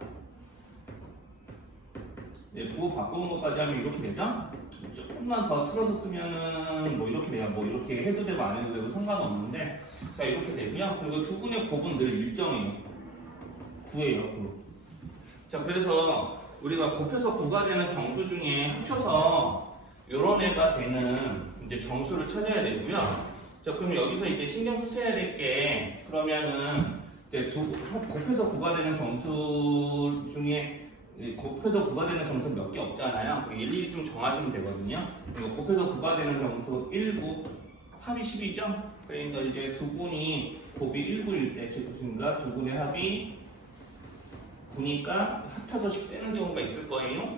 네, 부호 바꾸는 것까지 하면 이렇게 되죠? 조금만 더 틀어서 쓰면은 뭐 이렇게 돼요. 뭐 이렇게 해도 되고 안 해도 되고 상관없는데, 자, 이렇게 되고요. 그리고 두 분의 곱은 늘 일정해요. 9예요. 9. 자, 그래서 우리가 곱해서 9가 되는 정수 중에 합쳐서 요런 애가 되는 이제 정수를 찾아야 되고요. 자, 그럼 여기서 이제 신경 쓰셔야 될 게, 그러면은 이제 곱해서 9가 되는 정수 중에 곱해서 9가 되는 정수 몇 개 없잖아요. 일일이 좀 정하시면 되거든요. 그리고 곱해서 9가 되는 정수 1, 9, 합이 10이죠. 그러니까 이제 두 분이 곱이 1, 9일 때, 그러니까 두 분의 합이 9니까 합쳐서 10 되는 경우가 있을 거예요.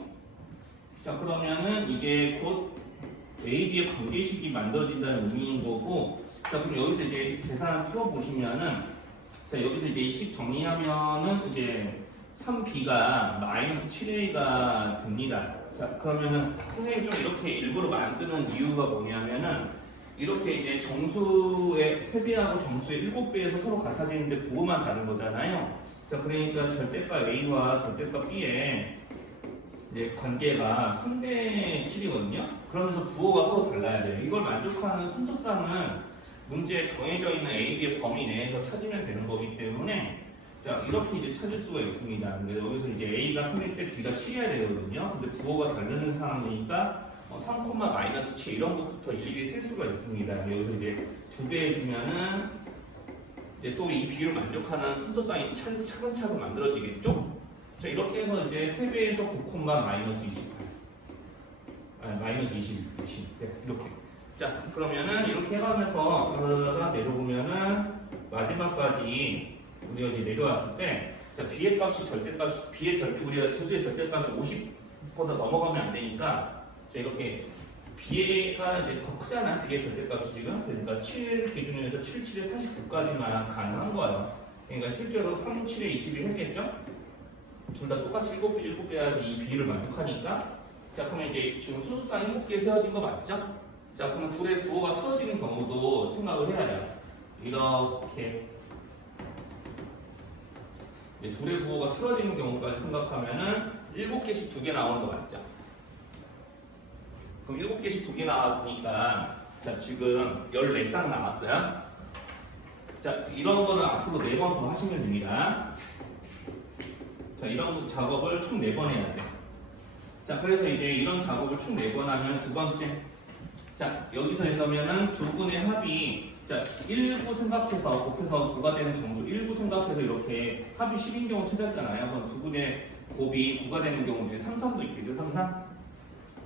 자, 그러면은 이게 곧 A, B의 관계식이 만들어진다는 의미인 거고, 자, 그럼 여기서 이제 계산을 풀어보시면은, 자, 여기서 이제 이 식 정리하면은 이제 3b가 마이너스 7a가 됩니다. 자, 그러면은 선생님이 좀 이렇게 일부러 만드는 이유가 뭐냐면은 이렇게 이제 정수의 3배하고 정수의 7배에서 서로 같아지는데 부호만 다른 거잖아요. 자, 그러니까 절대값 a와 절대값 b의 이제 관계가 3대 7이거든요. 그러면서 부호가 서로 달라야 돼요. 이걸 만족하는 순서상은 문제에 정해져 있는 a, b의 범위 내에서 찾으면 되는 거기 때문에, 자, 이렇게 이제 찾을 수가 있습니다. 근데 여기서 이제 A가 3일 때 B가 7이어야 되거든요. 근데 부호가 다르는 상황이니까 3, 마이너스 7 이런 것부터 일일이 셀 수가 있습니다. 여기서 이제 2배 해주면은 이제 또 이 비율을 만족하는 순서상이 차근차근 만들어지겠죠? 자, 이렇게 해서 이제 3배에서 9, 마이너스 20. 마이너스 20. 네, 이렇게. 자, 그러면은 이렇게 해가면서 내려보면은 마지막까지 우리가 이제 내려왔을 때, 자, b의 값이 우리가 주수의 절대값이 50보다 넘어가면 안 되니까, 자, 이렇게 b가 이제 더 크잖아, b의 절대값이 지금. 그러니까 7 기준에서 7, 7에 49까지만 가능한 거예요. 그러니까 실제로 3, 7에 20이 했겠죠? 둘 다 똑같이 7배 해야지 이 비율을 만족하니까. 자, 그러면 이제 지금 수수상 7개 세워진 거 맞죠? 자, 그러면 둘의 부호가 틀어지는 경우도 생각을 해야 돼요. 이렇게. 둘의 부호가 틀어지는 경우까지 생각하면은 7개씩 2개 나오는 거 맞죠? 그럼 7개씩 2개 나왔으니까, 자, 지금 14쌍 나왔어요. 자, 이런 거를 앞으로 4번 더 하시면 됩니다. 자, 이런 작업을 총 4번 해야 돼요. 자, 그래서 이제 이런 작업을 총 4번 하면 두 번째, 자, 여기서 이러면은 두 분의 합이, 자, 1구 생각해서 곱해서 9가 되는 정수 1구 생각해서 이렇게 합이 10인 경우 찾았잖아요. 그럼 두 분의 곱이 9가 되는 경우 중에 3, 3도 있겠죠, 3, 3?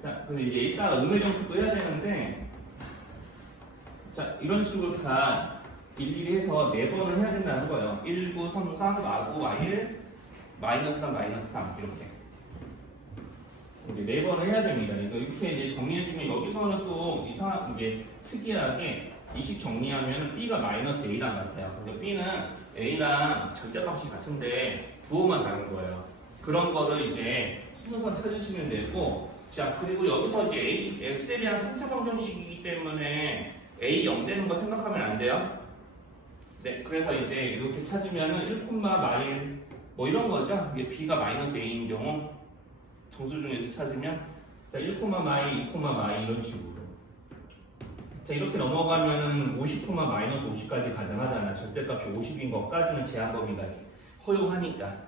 자, 근데 이제 이따가 음의 정수도 해야 되는데, 자, 이런 식으로 다 일일이 해서 4번을 해야 된다는 거예요. 1, 9, 3, 3, 마구, y1, 마이너스 3, 마이너스 3, 이렇게. 이제 4번을 해야 됩니다. 이렇게 이제 정리해주면 여기서는 또 이게 특이하게 이식 정리하면 B가 마이너스 A랑 같아요. 근데 B는 A랑 절대값이 같은데 부호만 다른 거예요. 그런 거를 이제 순서상 찾으시면 되고, 자, 그리고 여기서 이제 X에 대한 3차 방정식이기 때문에 A 0 되는 거 생각하면 안 돼요. 네, 그래서 이제 이렇게 찾으면은 1, 마일 뭐 이런 거죠. 이게 B가 마이너스 A인 경우 정수 중에서 찾으면, 자, 1, 마이, 2, 마이 이런 식으로. 자, 이렇게 넘어가면 50, 마이너스 50까지 가능하잖아. 절대값이 50인 것까지는 제한 범위가 허용하니까.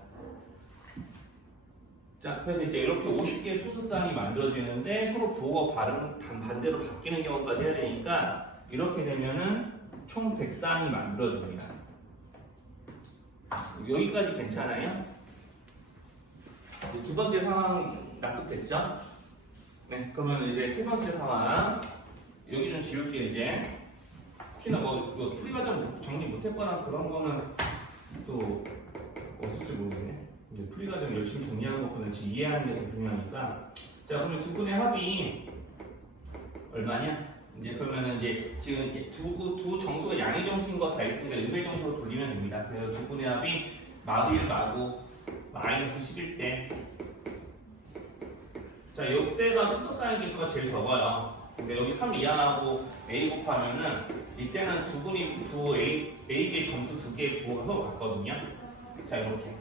자, 그래서 이제 이렇게 50개의 수수쌍이 만들어지는데 서로 부호가 반대로 바뀌는 경우까지 해야 되니까 이렇게 되면은 총 100쌍이 만들어집니다. 여기까지 괜찮아요? 두 번째 상황 납득됐죠? 네, 그러면 이제 세 번째 상황. 여기 좀 지울게요, 이제. 혹시나 뭐 풀이 과정 정리 못했거나 그런 거는 또 없을지 모르겠네. 이제 풀이 과정 열심히 정리하는 것보다는 지금 이해하는 게 더 중요하니까. 자, 그러면 두 분의 합이 얼마냐? 이제 그러면은 이제 지금 두 정수가 양의 정수인 거 다 있으니까 음의 정수로 돌리면 됩니다. 그래서 두 분의 합이 마구 1 마구 마이너스 11대. 자, 이때가 수소쌍의 개수가 제일 적어요. 근데 여기 3 이하하고 A 곱하면은 이때는 두 A, B의 점수 두 개 부호가 같거든요. 자, 이렇게.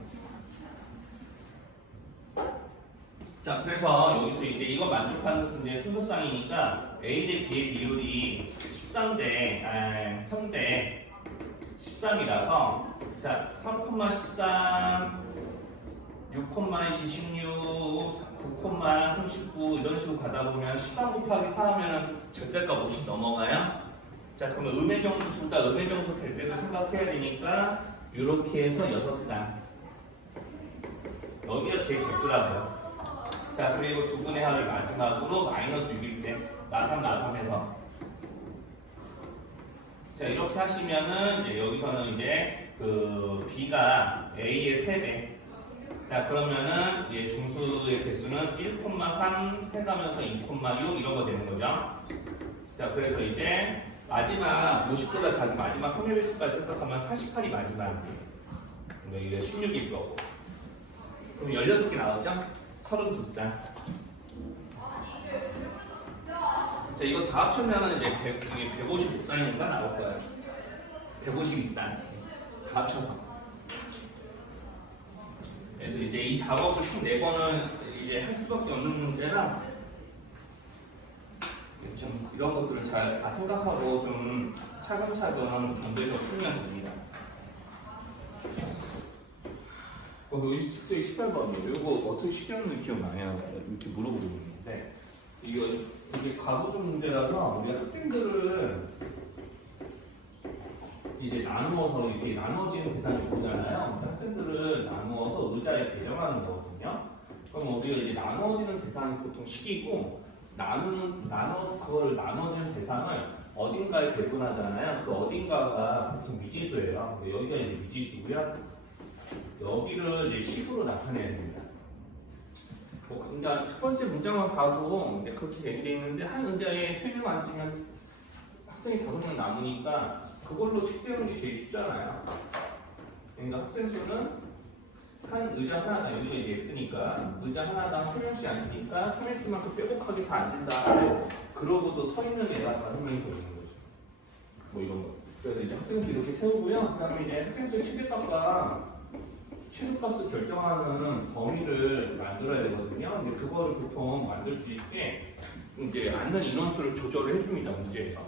자, 그래서 여기서 이제 이거 만족하는 문제 순서쌍이니까 A 대 B의 비율이 3대 13이라서 자, 3,13 6,26 9,39 이런 식으로 가다 보면 13 곱하기 4 하면 절대값 50 넘어가요. 자, 그러면 음의 정수 둘 다 음의 정수 될 때를 생각해야 되니까 이렇게 해서 6쌍. 여기가 제일 적더라고요. 자, 그리고 두 분의 합을 마지막으로 마이너스 6일 때 나삼해서 자, 이렇게 하시면은 이제 여기서는 이제 그 B가 A의 3배. 자, 그러면은 이제 중수의 개수는 1,3 해가면서 2,6 이런 거 되는 거죠. 자, 그래서 이제 마지막 50보다 작은 마지막 3의 배수까지 생각하면 48이 마지막. 그러니까 이게 16일 거고. 그럼 16개 나오죠? 32쌍. 자, 이거 다 합치면은 이제 155쌍이니까 나올 거예요. 152쌍. 다 합쳐서. 그래서 이제 이 작업을 총 4번은 이제 할 수밖에 없는 문제라 좀 이런 것들을 잘 다 생각하고 좀 차근차근 정도에서 풀면 됩니다. 의식도 18번이에요. 이거 어떻게 시켰는지 기억나요? 이렇게 물어보고 있는데 이게 가부적 문제라서 우리 학생들을 이제 나누어서 이렇게 나눠지는 대상이 오잖아요. 학생들을 나누어서 의자에 배정하는 거거든요. 그럼 우리가 이제 나눠지는 대상이 보통 식이고 나눠서 그거를 나눠지는 대상을 어딘가에 배분하잖아요. 그 어딘가가 보통 미지수예요. 여기가 이제 미지수고요. 여기를 이제 식으로 나타내야 됩니다. 그러니까 첫 번째 문장만 봐도 그렇게 되게 있는데 한 의자에 3명 앉으면 학생이 5명 남으니까 그걸로 식 세우는 게 제일 쉽잖아요. 그러니까 학생 수는 한 의자 하나당 여기가 이제 X니까 의자 하나당 3명씩 앉으니까 3X만큼 빼곡하게 다 앉는다. 그러고도 서 있는 애가 5명이 더 있는 거죠. 뭐 이런 거. 그래서 이제 학생 수 이렇게 세우고요. 그 다음에 이제 학생 수의 최대값과 최소값을 결정하는 범위를 만들어야 되거든요. 근데 그거를 보통 만들 수 있게 이제 앉는 인원수를 조절을 해줍니다. 문제에서.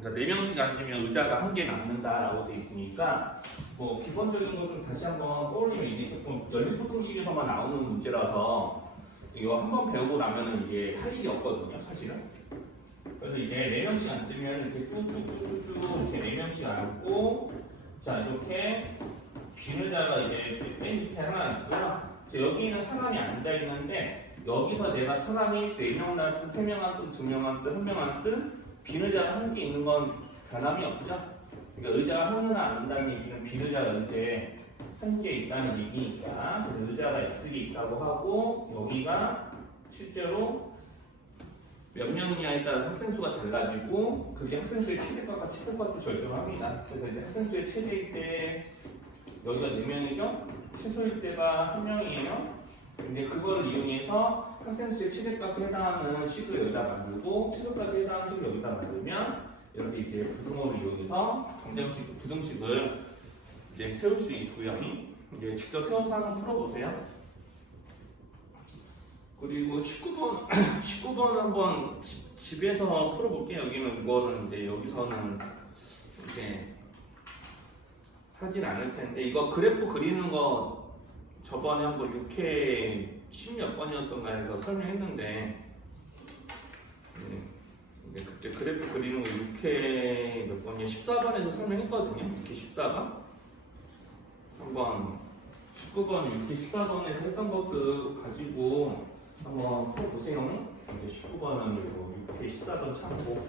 그러니까 4명씩 앉으면 의자가 1개 남는다라고 돼 있으니까 뭐 기본적인 거 좀 다시 한번 떠올리면 이게 조금 연립보통식에서만 나오는 문제라서 이거 한번 배우고 나면은 이게 할 일이 없거든요, 사실은. 그래서 이제 4명씩 앉으면 이렇게 쭉쭉쭉쭉 이렇게 4명씩 앉고 자 이렇게 빈 의자가 이제 맨 밑에 하나 있고요. 여기는 사람이 앉아 있는데 여기서 내가 사람이 4명 앉든 3명 앉든 2명 앉든 1명 앉든 빈 의자가 1개 있는 건 변함이 없죠. 그러니까 의자가 하나 앉는다는 얘기는 빈 의자가 이제 1개 있다는 얘기니까 의자가 X개 있다고 하고 여기가 실제로 몇 명이냐에 따라서 학생수가 달라지고 그게 학생수의 최대값과 최소값을 결정합니다. 그래서 이제 학생수의 최대일 때 여기가 4명이죠? 최소일 때가 1명이에요. 근데 그걸 이용해서 학생수의 최대값에 해당하는 식을 여기다 만들고 최소값에 해당하는 식을 여기다 만들면 이렇게 이제 부등호를 이용해서 방정식, 부등식을 이제 세울 수 있고요. 이제 직접 세워서 한번 풀어보세요. 그리고 19번, 19번 한번 집에서 풀어볼게요. 여기는 이거는 이제 여기서는 이제 하진 않을 텐데 이거 그래프 그리는 거 저번에 한번 6회 10몇 번이었던가 해서 설명했는데 그때 그래프 그리는 거 6회 몇 번이야? 14번에서 설명했거든요. 6회 14번 한번 19번 6회 14번에서 했던 것도 가지고 한번 풀어보세요. 19번은 6회 14번 참고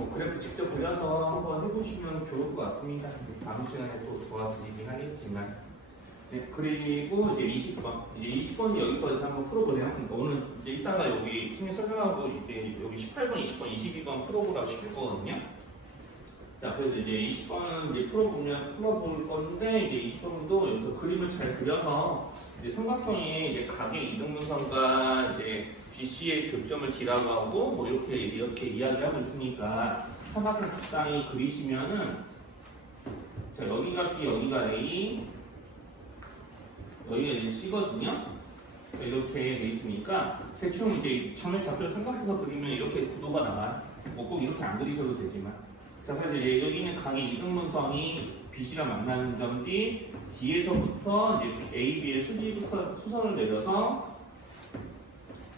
뭐 그래프 직접 그려서 한번 해보시면 좋을 것 같습니다. 다음 시간에 또 도와드리긴 하겠지만. 네, 그리고 이제 20번. 이제 20번 여기서 이제 한번 풀어보세요. 그러니까 오늘 이제 이따가 여기 승리 설명하고 이제 여기 18번, 20번, 22번 풀어보라고 시킬 거거든요. 자, 그래서 이제 20번은 이제 풀어볼 건데, 이제 20번도 여기서 그림을 잘 그려서 이제 삼각형이 이제 각의 이등분선과 이제 BC의 교점을 D라고 하고, 뭐 이렇게 이야기하고 있으니까 삼각형 적당히 그리시면은, 자, 여기가 B, 여기가 A, 여기가 이제 C거든요. 이렇게 돼 있으니까 대충 이제 점의 좌표를 생각해서 그리면 이렇게 구도가 나와요. 뭐 꼭 이렇게 안 그리셔도 되지만. 자, 그래서 이제 여기 있는 각의 이등분선이 BC랑 만나는 점 D에서부터 이제 A, B의 수선을 내려서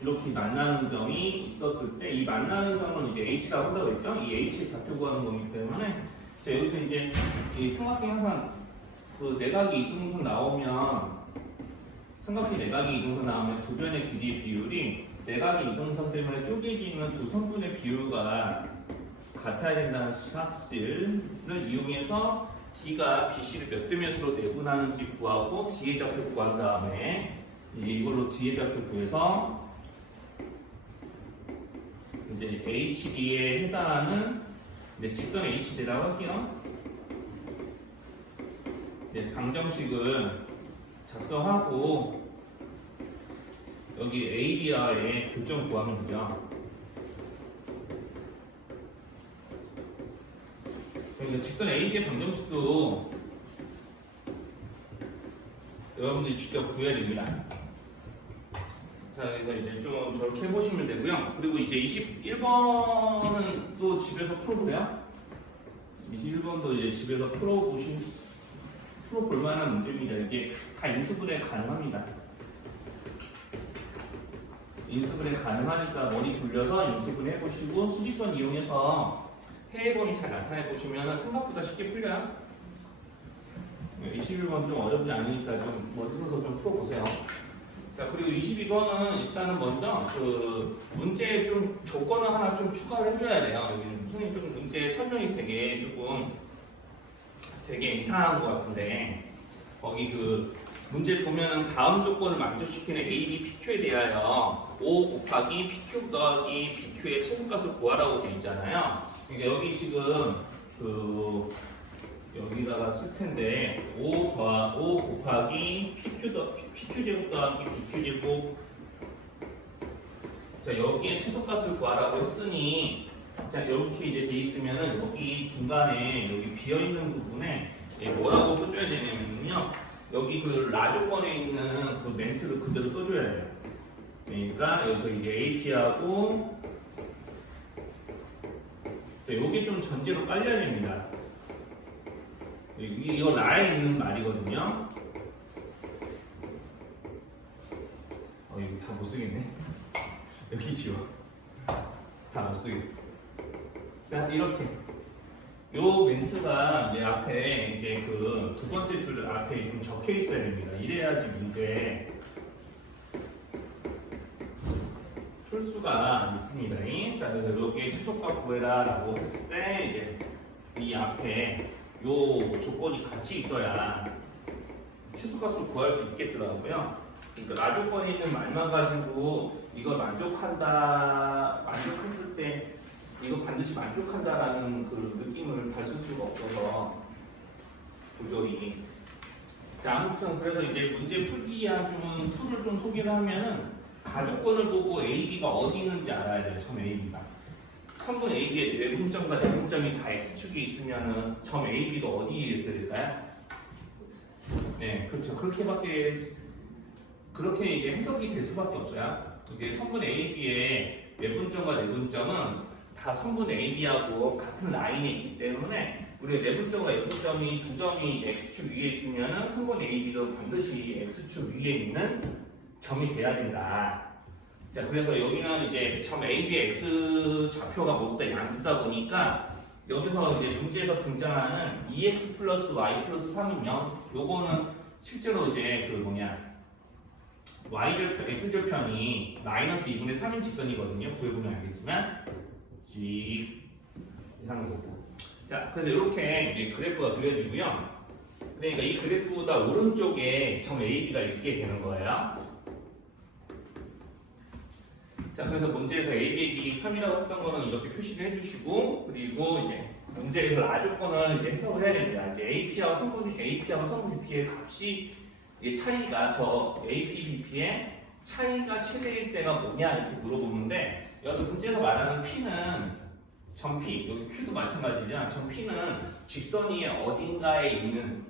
이렇게 만나는 점이 있었을 때 이 만나는 점은 이제 H라고 한다고 했죠? 이 H의 좌표 구하는 거기 때문에 자, 여기서 이제 이 삼각형 항상 그 내각이 이등분선 나오면 삼각형 내각이 이등분선 나오면 두 변의 길이의 비율이 내각이 이등분선 때문에 쪼개지는 두 선분의 비율과 같아야 된다는 사실을 이용해서 D가 BC를 몇 대 몇으로 내분하는지 구하고 D의 좌표 구한 다음에 이제 이걸로 D의 좌표 구해서 이제 HD에 해당하는 직선 HD라고 할게요. 방정식을 작성하고 여기 AB와의 교점 구하면 되죠. 그러니까 직선 AB의 방정식도 여러분들이 직접 구해야 됩니다. 자, 그래서 이제 좀 저렇게 해보시면 되고요. 그리고 이제 21번은 또 집에서 풀어보세요. 21번도 이제 집에서 풀어볼 만한 문제입니다. 이게 다 인수분해 가능합니다. 인수분해 가능하니까 머리 돌려서 인수분해 해보시고 수직선 이용해서 해외범위 잘 나타내 보시면 생각보다 쉽게 풀려요. 21번 좀 어렵지 않으니까 좀 머리 써서 좀 풀어보세요. 자, 그리고 22번은 일단은 먼저 그 문제에 좀 조건을 하나 좀 추가를 해줘야 돼요. 여기 선생님 좀 문제 설명이 되게 이상한 것 같은데 거기 그 문제 보면 다음 조건을 만족시키는 A, B, PQ에 대하여 O 곱하기 PQ 더하기 PQ의 최소값을 구하라고 되어 있잖아요. 그러니까 여기 지금 그 여기다가 쓸 텐데 O 곱하기 PQ 제곱 더하기 BQ 제곱 자 여기에 최소값을 구하라고 했으니 자 이렇게 이제 돼 있으면은 여기 중간에 여기 비어 있는 부분에 뭐라고 써줘야 되냐면요 여기 그 라조건에 있는 그 멘트를 그대로 써줘야 돼요. 그러니까 여기서 이제 AP하고 자 요게 좀 전제로 깔려야 됩니다. 이거 라에 있는 말이거든요. 이거 다 못 쓰겠네. 여기 지워. 다 못 쓰겠어. 자, 이렇게. 요 멘트가 내 앞에 이제 그 두 번째 줄 앞에 좀 적혀 있어야 됩니다. 이래야지 문제 풀 수가 있습니다. 자, 그래서 여기에 최소값 구해라 라고 했을 때 이제 이 앞에 요 조건이 같이 있어야 최소값을 구할 수 있겠더라고요. 그러니까 라조건에 있는 말만 가지고 이걸 만족했을 때 이거 반드시 만족한다라는 그 느낌을 받을 수가 없어서 도저히. 자, 아무튼 그래서 이제 문제 풀기 위한 좀 툴을 좀 소개를 하면은 가조건을 보고 A, B가 어디 있는지 알아야 돼요. 점 A, B가. 선분 A, B의 내분점과 내분점이 다 X축에 있으면은 점 A, B가 어디에 있어야 될까요? 네, 그렇죠. 그렇게 이제 해석이 될 수밖에 없어요. 이게 선분 A, B의 내분점과 내분점은 다 선분 A, B하고 같은 라인에 있기 때문에 우리 내분점과 내분점이 두 점이 이제 X축 위에 있으면은 선분 A, B도 반드시 X축 위에 있는 점이 돼야 된다. 자, 그래서 여기는 이제 점 A, B, X 좌표가 모두 다 양수다 보니까 여기서 이제 문제에서 등장하는 2x 플러스 y 플러스 3은 0. 요거는 실제로 이제 그 y절편, x절편이 마이너스 2분의 3인 직선이거든요. 구해보면 알겠지만 이상한 거고. 자, 그래서 이렇게 이제 그래프가 그려지고요. 그러니까 이 그래프보다 오른쪽에 점 AB가 있게 되는 거예요. 자, 그래서 문제에서 AB의 길이 3이라고 했던 거는 이렇게 표시를 해주시고, 그리고 이제 문제에서 라조건을 이제 해석을 해야 됩니다. 이제 AP하고 성분 BP의 값이 이게 차이가 저 AP, BP의 차이가 최대일 때가 뭐냐 이렇게 물어보는데, 여기서 문제에서 말하는 P는 점 P, 여기 Q도 마찬가지죠. 점 P는 직선 위에 어딘가에 있는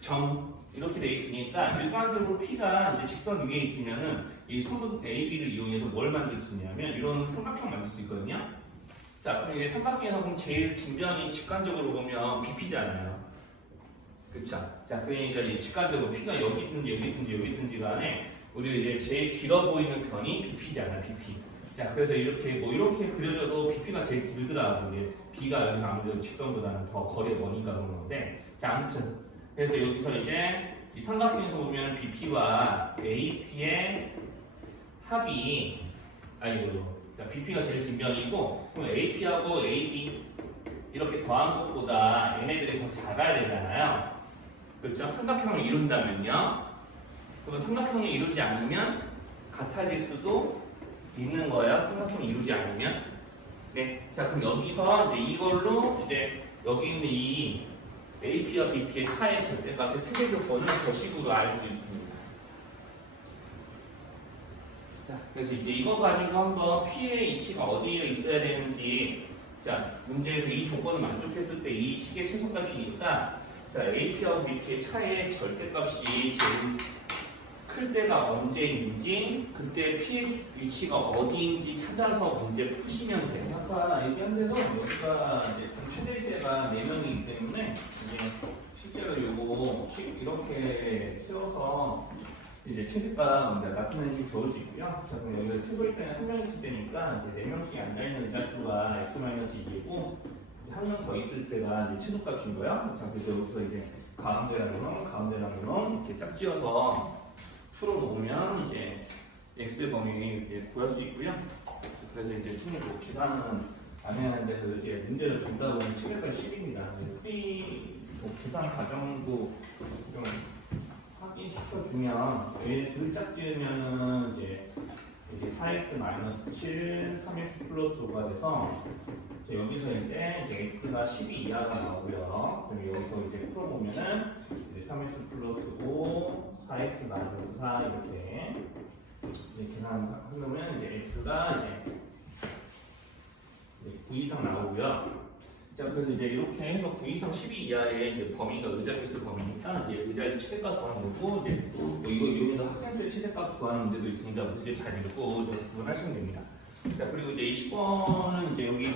점 이렇게 돼 있으니까 일반적으로 P가 이제 직선 위에 있으면은 이 성분 AB를 이용해서 뭘 만들 수 있냐면 이런 삼각형 만들 수 있거든요. 자, 그럼 이제 삼각형에서 보면 제일 뒷면이 직관적으로 보면 BP잖아요. 그쵸? 자, 그러니까 이 직관적으로 P가 여기 있든지 여기 있든지 여기 있든지 간에 우리가 이제 제일 길어 보이는 편이 BP잖아, BP. 자, 그래서 이렇게 뭐 이렇게 그려져도 BP가 제일 길더라고. 이제 B가 여기서 아무래도 직선보다는 더 거리가 머니까 그런 건데. 자, 아무튼 그래서 여기서 이제 이 삼각형에서 보면 BP와 AP의 합이 BP가 제일 긴 면이고 그럼 AP하고 AB 이렇게 더한 것보다 얘네들이 더 작아야 되잖아요. 그렇죠? 삼각형을 이룬다면요. 그러면 삼각형을 이루지 않으면 같아질 수도 있는 거예요. 삼각형을 이루지 않으면. 네. 자, 그럼 여기서 이제 이걸로 이제 여기 있는 이 AP와 BP의 차의 절대값의 최대 조건을 저 식으로 알 수 있습니다. 자, 그래서 이제 이거 가지고 한번 P의 이치가 어디에 있어야 되는지, 자, 문제에서 이 조건을 만족했을 때 이 식의 최소값이니까, 자, AP하고 BP의 차의 절대값이 제일 클 때가 언제인지, 그때 P의 위치가 어디인지 찾아서 문제 푸시면 돼요. 아까 얘기한 대로 여기가 이제 최대 때가 4명이기 때문에 이제 실제로 요거 이렇게 세워서 이제 최대값 나타내기 좋을 수 있고요. 자, 그럼 여기가 최고일 때는 1명 있을 때니까 이제 4명씩 앉아있는 의자수가 x-2이고 한 명 더 있을 때가 이제 최소값인 거예요. 자, 그래서 여기서 이제 가운데랑 놈 이렇게 짝지어서 풀어놓으면 이제 x 범위 이제 구할 수 있고요. 그래서 이제 충분히 뭐 계산은 안 해야 하는데 이제 문제를 정답 보면 700까지 10입니다. 풀이 뭐 계산 과정도 좀 확인시켜주면 얘를 짝지으면은 이제 여기 4x-7, 3x 플러스 5가 돼서 이제 여기서 이제 x가 12 이하가 나오고요. 그럼 여기서 이제 풀어보면은 이제 3x 플러스 5, 4x-4 이렇게 계산하면 이제 x가 이제 9 이상 나오고요. 자, 그래서 이제 이렇게 해서 9 이상 12 이하의 이제 범위가 의자수 범위니까 이제 의자에서 최대값 구하는 거고 이제 뭐 이거 이용해서 학생수의 최대값 구하는 문제도 있으니까 문제 잘 읽고 좀 구분하시면 됩니다. 자, 그리고 이제 20번은 이제 여기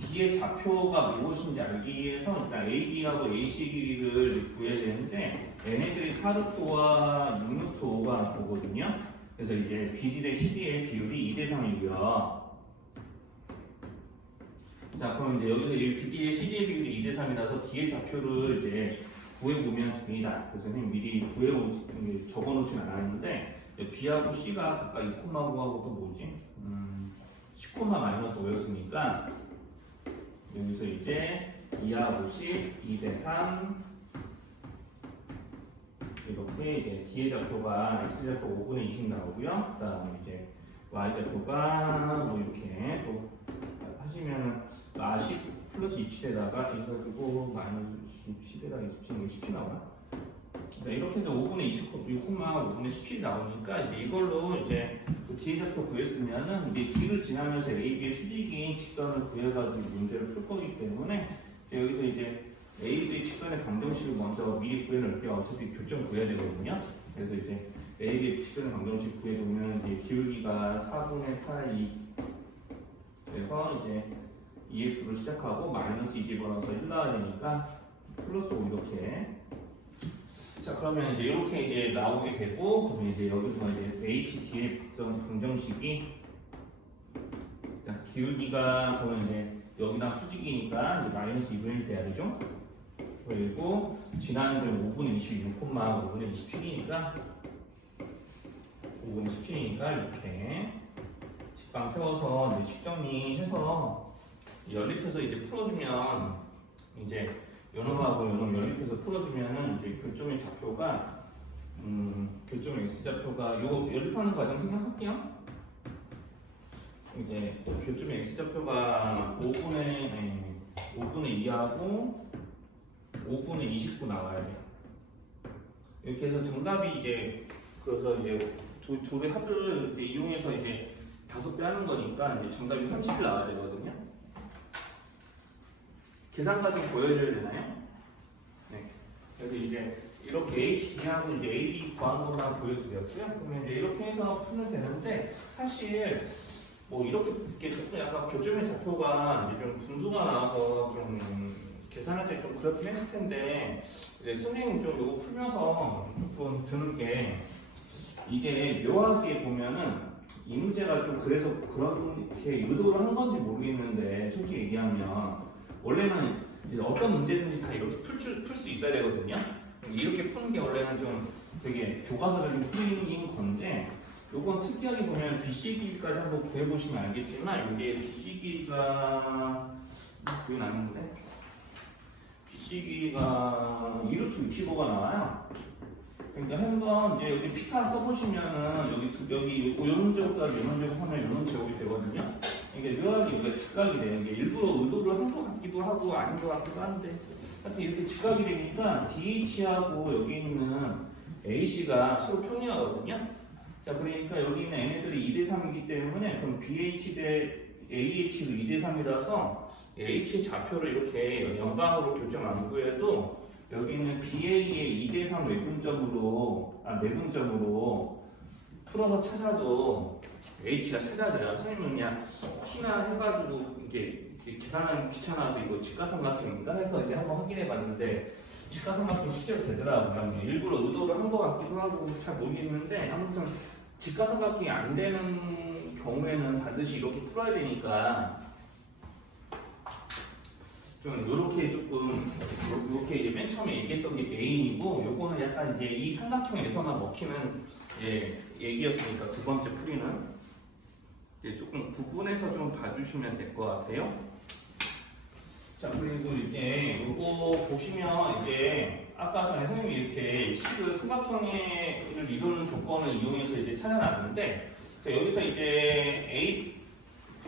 뒤에 좌표가 무엇인지 알기 위해서 일단 AB하고 AC 길이를 구해야 되는데 얘네들이 4루트와 6루트5가 보거든요. 그래서 이제 BD 대 CD의 비율이 2대 3이고요. 자, 그럼 이제 여기서 이 BD의 CD의 비율이 2대 3이라서 뒤에 좌표를 이제 구해보면 됩니다. 그래서 선생님 미리 적어놓진 않았는데 B하고 C가 각각 2,5하고 또 뭐지? 10,-5였으니까 여기서 이제 2하고 10, 2대 3 이렇게 이제 뒤에 좌표가 X좌표 5분의 20 나오고요. 그 다음에 이제 Y좌표가 뭐 이렇게 또 하시면 10 플러스 27에다가 해가지고 마이너스 10에다가 27, 17 나오나? 네, 이렇게 해서 5분의 26, 5분의 17이 나오니까 이제 이걸로 이제 그 뒤에 좌표 구했으면은 이제 뒤를 지나면서 AB의 수직인 직선을 구해가지고 문제를 풀 거기 때문에 여기서 이제 AB의 직선의 방정식을 먼저 미리 구해놓을게요. 어차피 교점 구해야 되거든요. 그래서 이제 AB의 직선의 방정식 구해놓으면 이제 기울기가 4분의 8, 2 그래서 이제 2x로 시작하고 마이너스 2 집어넣어서 1 나와야 되니까 플러스 5 이렇게. 자, 그러면 이제 이렇게 이제 나오게 되고, 그러면 이제 여기서 이제 HD의 방정식이 자, 기울기가 그러면 이제 여기랑 수직이니까 이제 마이너스 2분의 1 돼야 되죠. 그리고 지나는 5분의 26, 5분의 27이니까 5분의 17이니까 이렇게 직방 세워서 이제 식정리해서 연립해서 이제 풀어주면 이제 요놈하고 요놈 연립해서 풀어주면은 이제 교점의 좌표가 교점의 x 좌표가 요 연립하는 과정 생각할게요. 이제 교점의 x 좌표가 5분의 2하고 5분의 29 나와야 돼요. 이렇게 해서 정답이 이제 그래서 이제 둘의 합을 이제 이용해서 이제 5배 하는 거니까 이제 정답이 30이 나와야 되거든요. 계산까지 보여줘야 되나요? 네. 그래서 이제 이렇게 HD하고 이제 AB 구하는 것만 보여드렸고요. 그러면 이제 이렇게 해서 풀면 되는데 사실 뭐 이렇게 조금 약간 교점의 좌표가 이제 좀 분수가 나와서 좀 계산할 때 좀 그렇긴 했을 텐데 이제 선생님 좀 이거 풀면서 조금 드는 게 이게 묘하게 보면은 이 문제가 좀 그래서 그렇게 의도를 한 건지 모르겠는데 솔직히 얘기하면 원래는 이제 어떤 문제든지 다 이렇게 풀 수 있어야 되거든요. 이렇게 푸는 게 원래는 좀 되게 교과서를 좀 풀린 건데 요건 특이하게 보면 BC 길이까지 한번 구해보시면 알겠지만 이게 BC 길이가 구현 아닌데 BC 길이가 2루트 65가 나와요. 그러니까 한번 이제 여기 피카 써보시면은 여기 요런 제곱까지 요런 제곱 하면 요런 제곱이 되거든요. 이게 묘하게 여기가 직각이 돼요. 이게 일부러 의도를 한 것 같기도 하고 아닌 것 같기도 한데 하여튼 이렇게 직각이 되니까 DH하고 여기 있는 AC가 서로 평행하거든요. 자, 그러니까 여기 있는 얘네들이 2대3이기 때문에 그럼 BH 대 AH도 2대3이라서 H의 좌표를 이렇게 영방으로 교점 안 구해도 여기 있는 BA의 2대3 매분점으로 풀어서 찾아도 H가 찾아져요. 선생님은 그냥 혹시나 해가지고 이게 계산하기 귀찮아서 이거 직가삼각형인가 해서 이제 한번 확인해 봤는데 직가삼각형 실제로 되더라고요. 일부러 의도를 한 것 같기도 하고 잘 모르겠는데 아무튼 직가삼각형이 안 되는 경우에는 반드시 이렇게 풀어야 되니까 좀 요렇게 이제 맨 처음에 얘기했던 게 메인이고 요거는 약간 이제 이 삼각형에서만 먹히는 얘기였으니까 두 번째 풀이는 이제 조금 구분해서 좀 봐주시면 될 것 같아요. 자, 그리고 이제 요거 보시면 이제 아까 전에 선생님이 이렇게 식을 삼각형을 이루는 조건을 이용해서 이제 찾아놨는데 자, 여기서 이제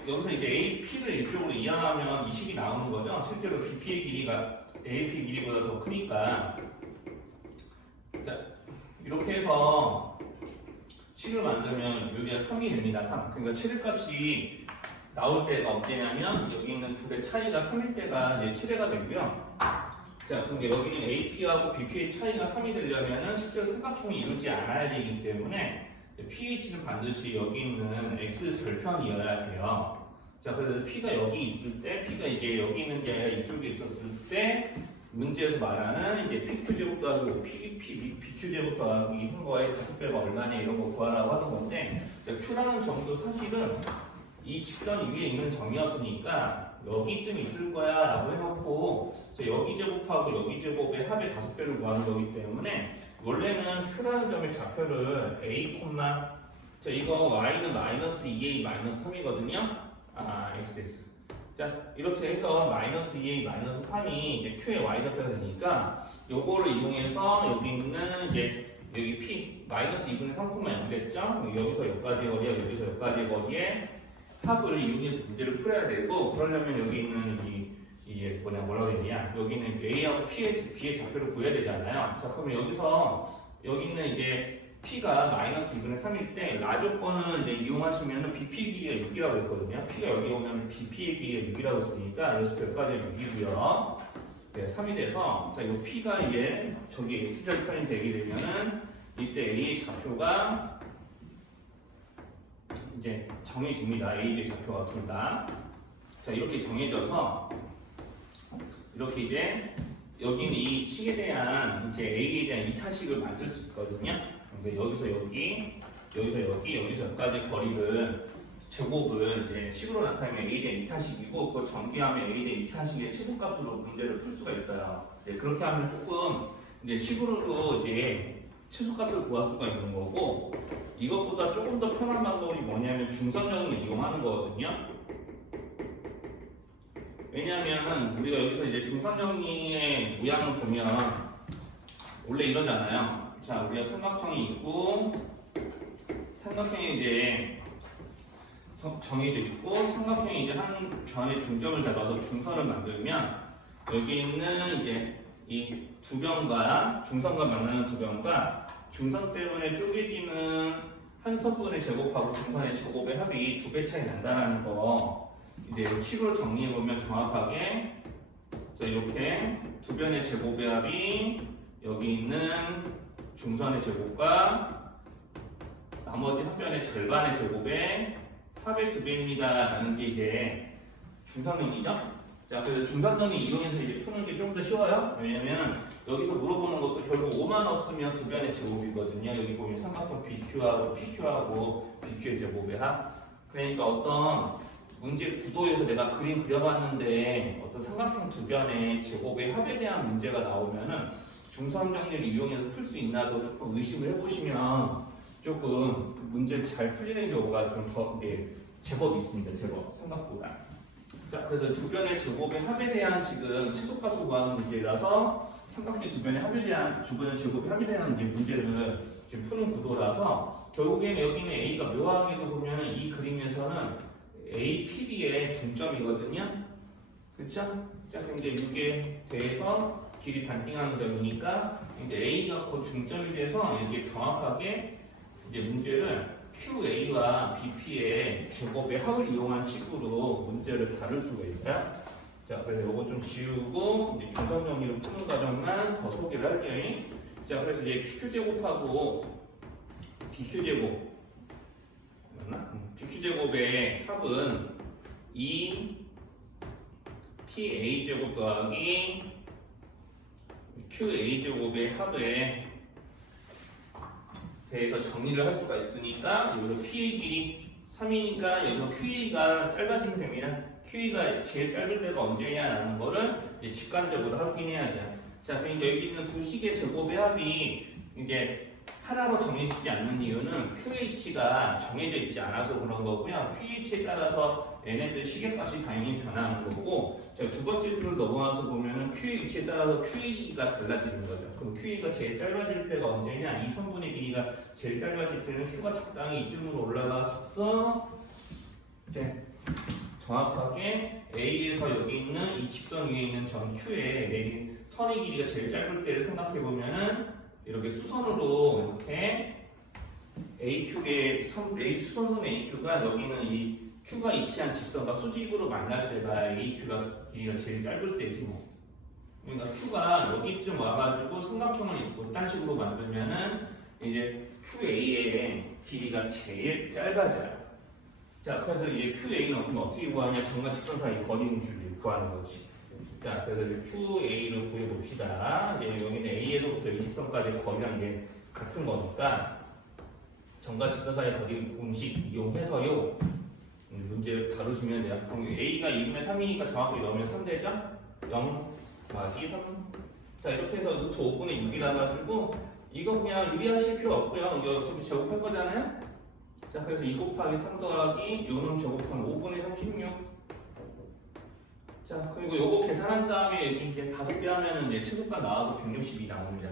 AP를 이쪽으로 이항하면 이 식이 나오는 거죠. 실제로 BP의 길이가 AP 길이보다 더 크니까 자, 이렇게 해서 식을 만들면 여기가 3이 됩니다. 3. 그러니까 최대값이 나올 때가 언제냐면 여기 있는 둘의 차이가 3일 때가 이제 7회가 되고요. 자, 그럼 여기는 AP하고 BP의 차이가 3이 되려면은 실제로 삼각형이 이루지 않아야 되기 때문에 pH는 반드시 여기 있는 x 절편이어야 돼요. 자, 그래서 p가 여기 있을 때, p가 이제 여기 있는 게 아니라 이쪽에 있었을 때 문제에서 말하는 이제 PQ 제곱 더하기 BQ 제곱 더하기 한 거에 5배가 얼마냐 이런 거 구하라고 하는 건데 Q라는 점도 사실은 이 직선 위에 있는 점이었으니까 여기쯤 있을 거야 라고 해놓고 여기 제곱하고 여기 제곱의 합의 5배를 구하는 거기 때문에 원래는 Q라는 점의 좌표를 A, 자 이거 Y는 마이너스 2A 마이너스 3이거든요. XX. 자 이렇게 해서 마이너스 2A 마이너스 3이 이제 Q의 Y 좌표가 되니까 요거를 이용해서 여기 있는 이제 여기 P 마이너스 2분의 3,0겠죠? 여기서 여기까지 거리에 여기서 여기까지 거리에 합을 이용해서 문제를 풀어야 되고 그러려면 여기 있는 이게 뭐라고 했냐 여기는 A하고 B의 좌표를 구해야 되잖아요. 자 그러면 여기 있는 이제 P가 마이너스 2분의 3일 때 라조건을 이제 이용하시면 BP 길이가 6이라고 했거든요. P가 여기 오면 BP의 길이가 6이라고 했으니까 여기서 몇까지 6이고요. 네, 3이 돼서 자, 이 P가 이제 저기 X절편이 되게 되면은 이때 A의 좌표가 이제 정해집니다. A의 좌표가 둘 다. 자, 이렇게 정해져서 이렇게 이제 여기는 이 식에 대한 이제 A에 대한 2차식을 만들 수 있거든요. 그래서 여기서 여기, 여기서 여기까지 거리를 제곱을 이제 식으로 나타내면 A에 대한 2차식이고 그걸 전개하면 A에 대한 2차식의 최소값으로 문제를 풀 수가 있어요. 네, 그렇게 하면 조금 이제 식으로도 이제 최소값을 구할 수가 있는 거고 이것보다 조금 더 편한 방법이 뭐냐면 중선형을 이용하는 거거든요. 왜냐하면 우리가 여기서 이제 중선정리의 모양을 보면 원래 이러잖아요. 자, 우리가 삼각형이 있고 삼각형이 이제 정해져 있고 삼각형이 이제 한 변의 중점을 잡아서 중선을 만들면 여기 있는 이제 이 두 변과 중선과 만나는 두 변과 중선 때문에 쪼개지는 한 선분의 제곱하고 중선의 제곱의 합이 2배 차이 난다는 거 이제 식으로 정리해 보면 정확하게 이렇게 두 변의 제곱의 합이 여기 있는 중선의 제곱과 나머지 한 변의 절반의 제곱의 합의 2배입니다 라는 게 이제 중선정리죠. 자, 그래서 중선정리 이용해서 이제 푸는 게 좀 더 쉬워요. 왜냐면 여기서 물어보는 것도 결국 5만 넣었으면 두 변의 제곱이거든요. 여기 보면 삼각형 BQ하고 PQ하고 BQ의 제곱의 합. 그러니까 어떤 문제 구도에서 내가 그림 그려봤는데 어떤 삼각형 두 변의 제곱의 합에 대한 문제가 나오면은 중선 정리를 이용해서 풀 수 있나도 조금 의심을 해보시면 조금 문제를 잘 풀리는 경우가 좀 더 제법 있습니다. 제법 생각보다. 자, 그래서 두 변의 제곱의 합에 대한 지금 최소값을 구하는 문제라서 삼각형 두 변의 합에 대한 두 변의 제곱의 합에 대한 이제 문제를 지금 푸는 구도라서 결국에는 여기는 A가 묘하게도 보면은 이 그림에서는 A, PB의 중점이거든요. 그렇죠? 자, 그럼 이제 이게 대해서 길이 반띵하는 점이니까 이제 A가 그 중점이 돼서 이게 정확하게 이제 문제를 QA와 BP의 제곱의 합을 이용한 식으로 문제를 다룰 수가 있어요. 자, 그래서 이거 좀 지우고 이제 중선 정리를 푸는 과정만 더 소개를 할게요. 자, 그래서 이제 PQ제곱하고 BQ제곱 BQ제곱의 합은 2 PA제곱 더하기 QA제곱의 합에 대해서 정리를 할 수가 있으니까 여기서 PA 길이 3이니까 여기서 QA가 짧아지면 됩니다. QA가 제일 짧을 때가 언제냐라는 거를 이제 직관적으로 확인해야 돼요. 자, 그러니까 여기 있는 두 식의 제곱의 합이 이제 하나로 정해지지 않는 이유는 QH가 정해져 있지 않아서 그런 거고요. QH에 따라서 얘네들 시계값이 당연히 변하는 거고, 두 번째 줄을 넘어가서 보면은 QH에 따라서 QA가 달라지는 거죠. 그럼 QA가 제일 짧아질 때가 언제냐? 이 선분의 길이가 제일 짧아질 때는 Q가 적당히 이쯤으로 올라가서 이제 정확하게 A에서 여기 있는 이 직선 위에 있는 점 Q에 내린 선의 길이가 제일 짧을 때를 생각해 보면은 이렇게 수선으로 이렇게 AQ의 수선분 AQ가 여기는 이 Q가 위치한 직선과 수직으로 만날 때가 AQ가 길이가 제일 짧을 때지 뭐. 그러니까 Q가 여기쯤 와가지고 삼각형을 이딴 식으로 만들면은 이제 QA의 길이가 제일 짧아져요. 자, 그래서 이제 QA는 어떻게 구하냐? 정과 직선 사이 거리 공식을 구하는 거지. 자, 그래서 QA를 구해봅시다. 이제 여기는 A에서부터 이 직선까지의 거리랑 이게 같은 거니까 정과 직선 사이 거리 공식 이용해서요. 문제를 다루시면 돼요. 그럼 A가 2분의 3이니까 정확히 넣으면 3되죠? 0 더하기 3. 자, 이렇게 해서 루트 5분의 6이 나가지고 이거 그냥 유리하실 필요 없고요. 이거 어차피 제곱할 거잖아요? 자, 그래서 2 곱하기 3 더하기 요놈 제곱하면 5분의 36. 자, 그리고 요거 계산한 다음에 여기 이제 5배 하면은 이제 최소값 나와서 160이 나옵니다.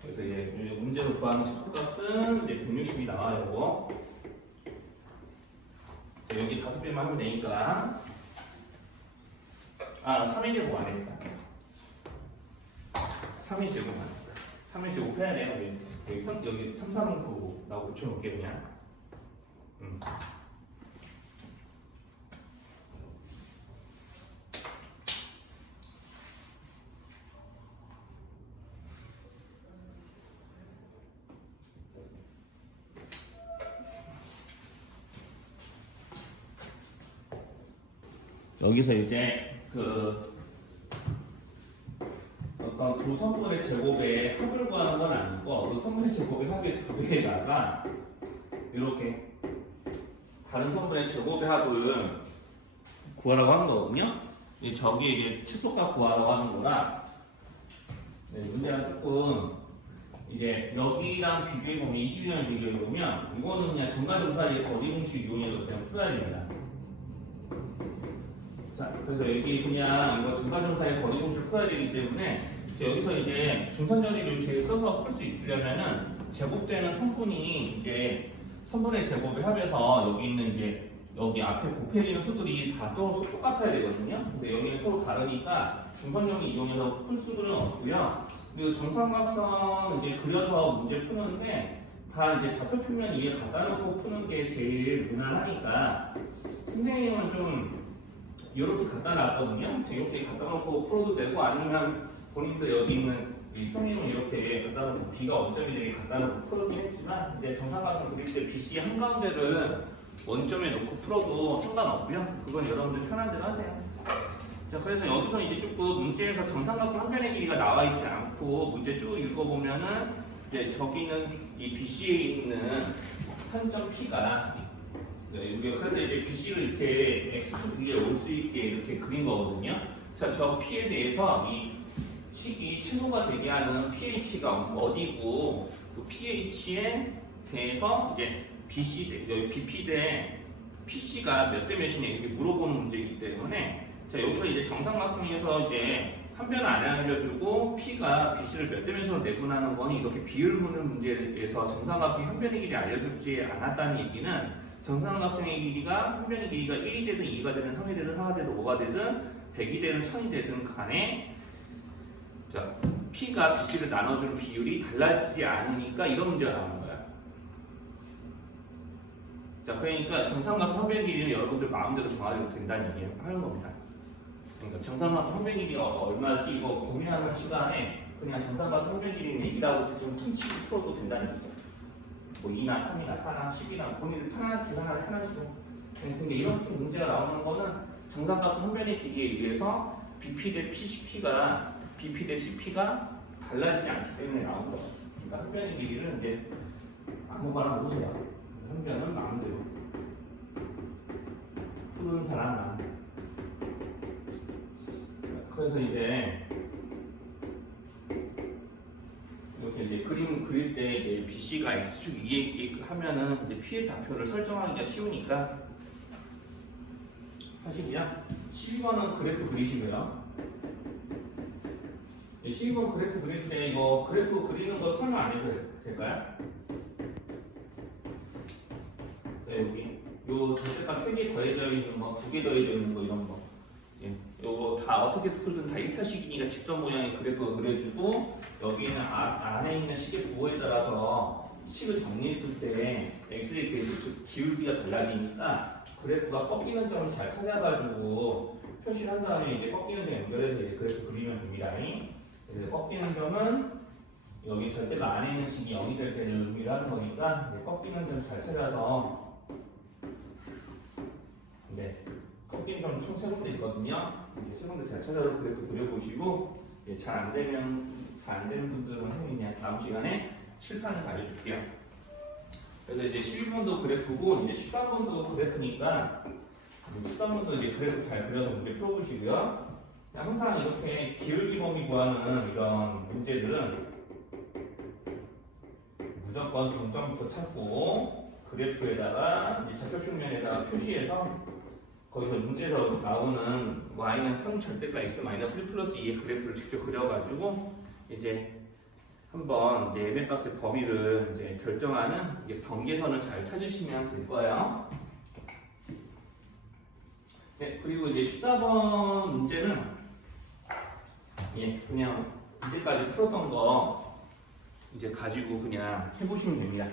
그래서 이제 문제로 구하는 최소값은 이제 160이 나와요, 요거. 자, 여기 5배만 하면 되니까. 3의 제곱 안 되니까. 3의 제곱 안 되니까. 3의 제곱 해야 돼요. 여기 3, 4는 그거 나 고쳐놓을게, 그냥. 여기서 이제 어떤 두 선분의 제곱의 합을 구하는 건 아니고 그 선분의 제곱의 합의 2배에다가 이렇게 다른 선분의 제곱의 합을 구하라고 하는 거거든요. 저기에 이제 최소값 구하라고 하는 거라 문제가 조금 이제 여기랑 비교해 보면 20이랑 비교해 보면 이거는 그냥 정과 점 사이의 거리 공식 이용해서 그냥 풀어야 됩니다. 자, 그래서 여기 그냥 이거 증가점사의 거리공식을 풀어야 되기 때문에 여기서 이제 중선전이를 이렇게 써서 풀 수 있으려면은 제곱되는 성분이 이제 선분의 제곱을 합해서 여기 있는 이제 여기 앞에 곱해지는 수들이 다 똑같아야 되거든요. 근데 여기는 서로 다르니까 중선형을 이용해서 풀 수들은 없고요. 그리고 정삼각형 이제 그려서 문제 푸는데 다 이제 좌표 표면 위에 갖다 놓고 푸는 게 제일 무난하니까 선생님은 좀 이렇게 갖다 놨거든요. 이렇게 갖다 놓고 풀어도 되고 아니면 본인도 여기 있는 이 선생님은 이렇게 갖다 놓고 B가 원점이 되게 갖다 놓고 풀었긴 했지만 이제 정삼각형 그릴 때 BC 한가운데를 원점에 놓고 풀어도 상관없고요. 그건 여러분들 편한 대로 하세요. 자, 그래서 여기서 이제 조금 문제에서 정삼각형 한 변의 길이가 나와 있지 않고 문제 쭉 읽어보면은 이제 저기 있는 이 BC에 있는 한 점 P가 그래서 이제 BC를 이렇게 X축 위에 올 수 있게 이렇게 그린 거거든요. 자, 저 P에 대해서 이 식이 최소가 되게 하는 pH가 어디고 그 pH에 대해서 이제 BC 여기 BP 대 PC가 몇 대 몇이냐 이렇게 물어보는 문제이기 때문에 자 여기서 이제 정삼각형에서 이제 한 변을 안 알려주고 P가 BC를 몇 대 몇으로 내분하는 건 이렇게 비율 묻는 문제에서 정삼각형 한 변의 길이 알려주지 않았다는 얘기는 정삼각형의 길이가 한 변의 길이가 1이 되든 2가 되든 3이 되든 4가 되든 5가 되든 100이 되든 1000이 되든 간에 자, P가 BC를 나눠주는 비율이 달라지지 않으니까 이런 문제가 나오는 거야. 자, 그러니까 정삼각형 한 변의 길이는 여러분들 마음대로 정하셔도 된다는 얘기를 하는 겁니다. 그러니까 정삼각형 한 변의 길이가 얼마지 이거 고민하는 시간에 그냥 정삼각형 한 변의 길이는 2라고 좀 퉁치고 풀어도 된다는 얘기죠. 뭐 2나 3이나 4나 10이나 본인들 편하게 계산하기 편할수록. 근데 이렇게 문제가 나오는 거는 정삼각형 한 변의 길이에 의해서 BP 대 PCP가 BP 대 CP가 달라지지 않기 때문에 나온 거예요. 그러니까 한 변의 길이를 이제 아무거나 보세요. 한 변은 마음대로 푸는 사람만. 그래서 이제 이렇게 이제 그림 그릴 때 이제 BC가 X축 위에 하면은 이제 P의 좌표를 설정하기가 쉬우니까 하시고요. 12번은 그래프 그리시고요. 12번 그래프 그릴 때 이거 그래프 그리는 거 설명 안 해도 될까요? 네, 여기 요 절대값 3개 더해져 있는 거, 2개 더해져 있는 거 이런 거. 예, 요거 다 어떻게 풀든 다 1차식이니까 직선 모양의 그래프 그려주고 여기는 안에 있는 식의 부호에 따라서 식을 정리했을 때 x의 개수 기울기가 달라지니까 그래프가 꺾이는 점을 잘 찾아가지고 표시를 한 다음에 이제 꺾이는 점 연결해서 이제 그래프 그리면 됩니다. 그래서 꺾이는 점은 여기 절대가 안에 있는 식이 0이 될 때를 의미를 하는 거니까 이제 꺾이는 점 잘 찾아서 네, 꺾이는 점 총 3군데 있거든요. 이제 3군데 잘 찾아서 그래프 그려보시고 잘 안 되는 분들은 선생님이 다음 시간에 실판을 가르쳐줄게요. 그래서 이제 12번도 그래프고 이제 13번도 그래프니까 13번도 이제 그래프 잘 그려서 문제 풀어보시고요. 항상 이렇게 기울기 범위 구하는 이런 문제들은 무조건 정점부터 찾고 그래프에다가 이제 좌표 평면에다가 표시해서 거기서 문제에서 나오는 y는 3 절대가 x 마이너스 1 플러스 2의 그래프를 직접 그려가지고 이제 한번 이제 ML값의 범위를 이제 결정하는 이제 경계선을 잘 찾으시면 될 거예요. 네, 그리고 이제 14번 문제는 그냥 이제까지 풀었던 거 이제 가지고 그냥 해보시면 됩니다.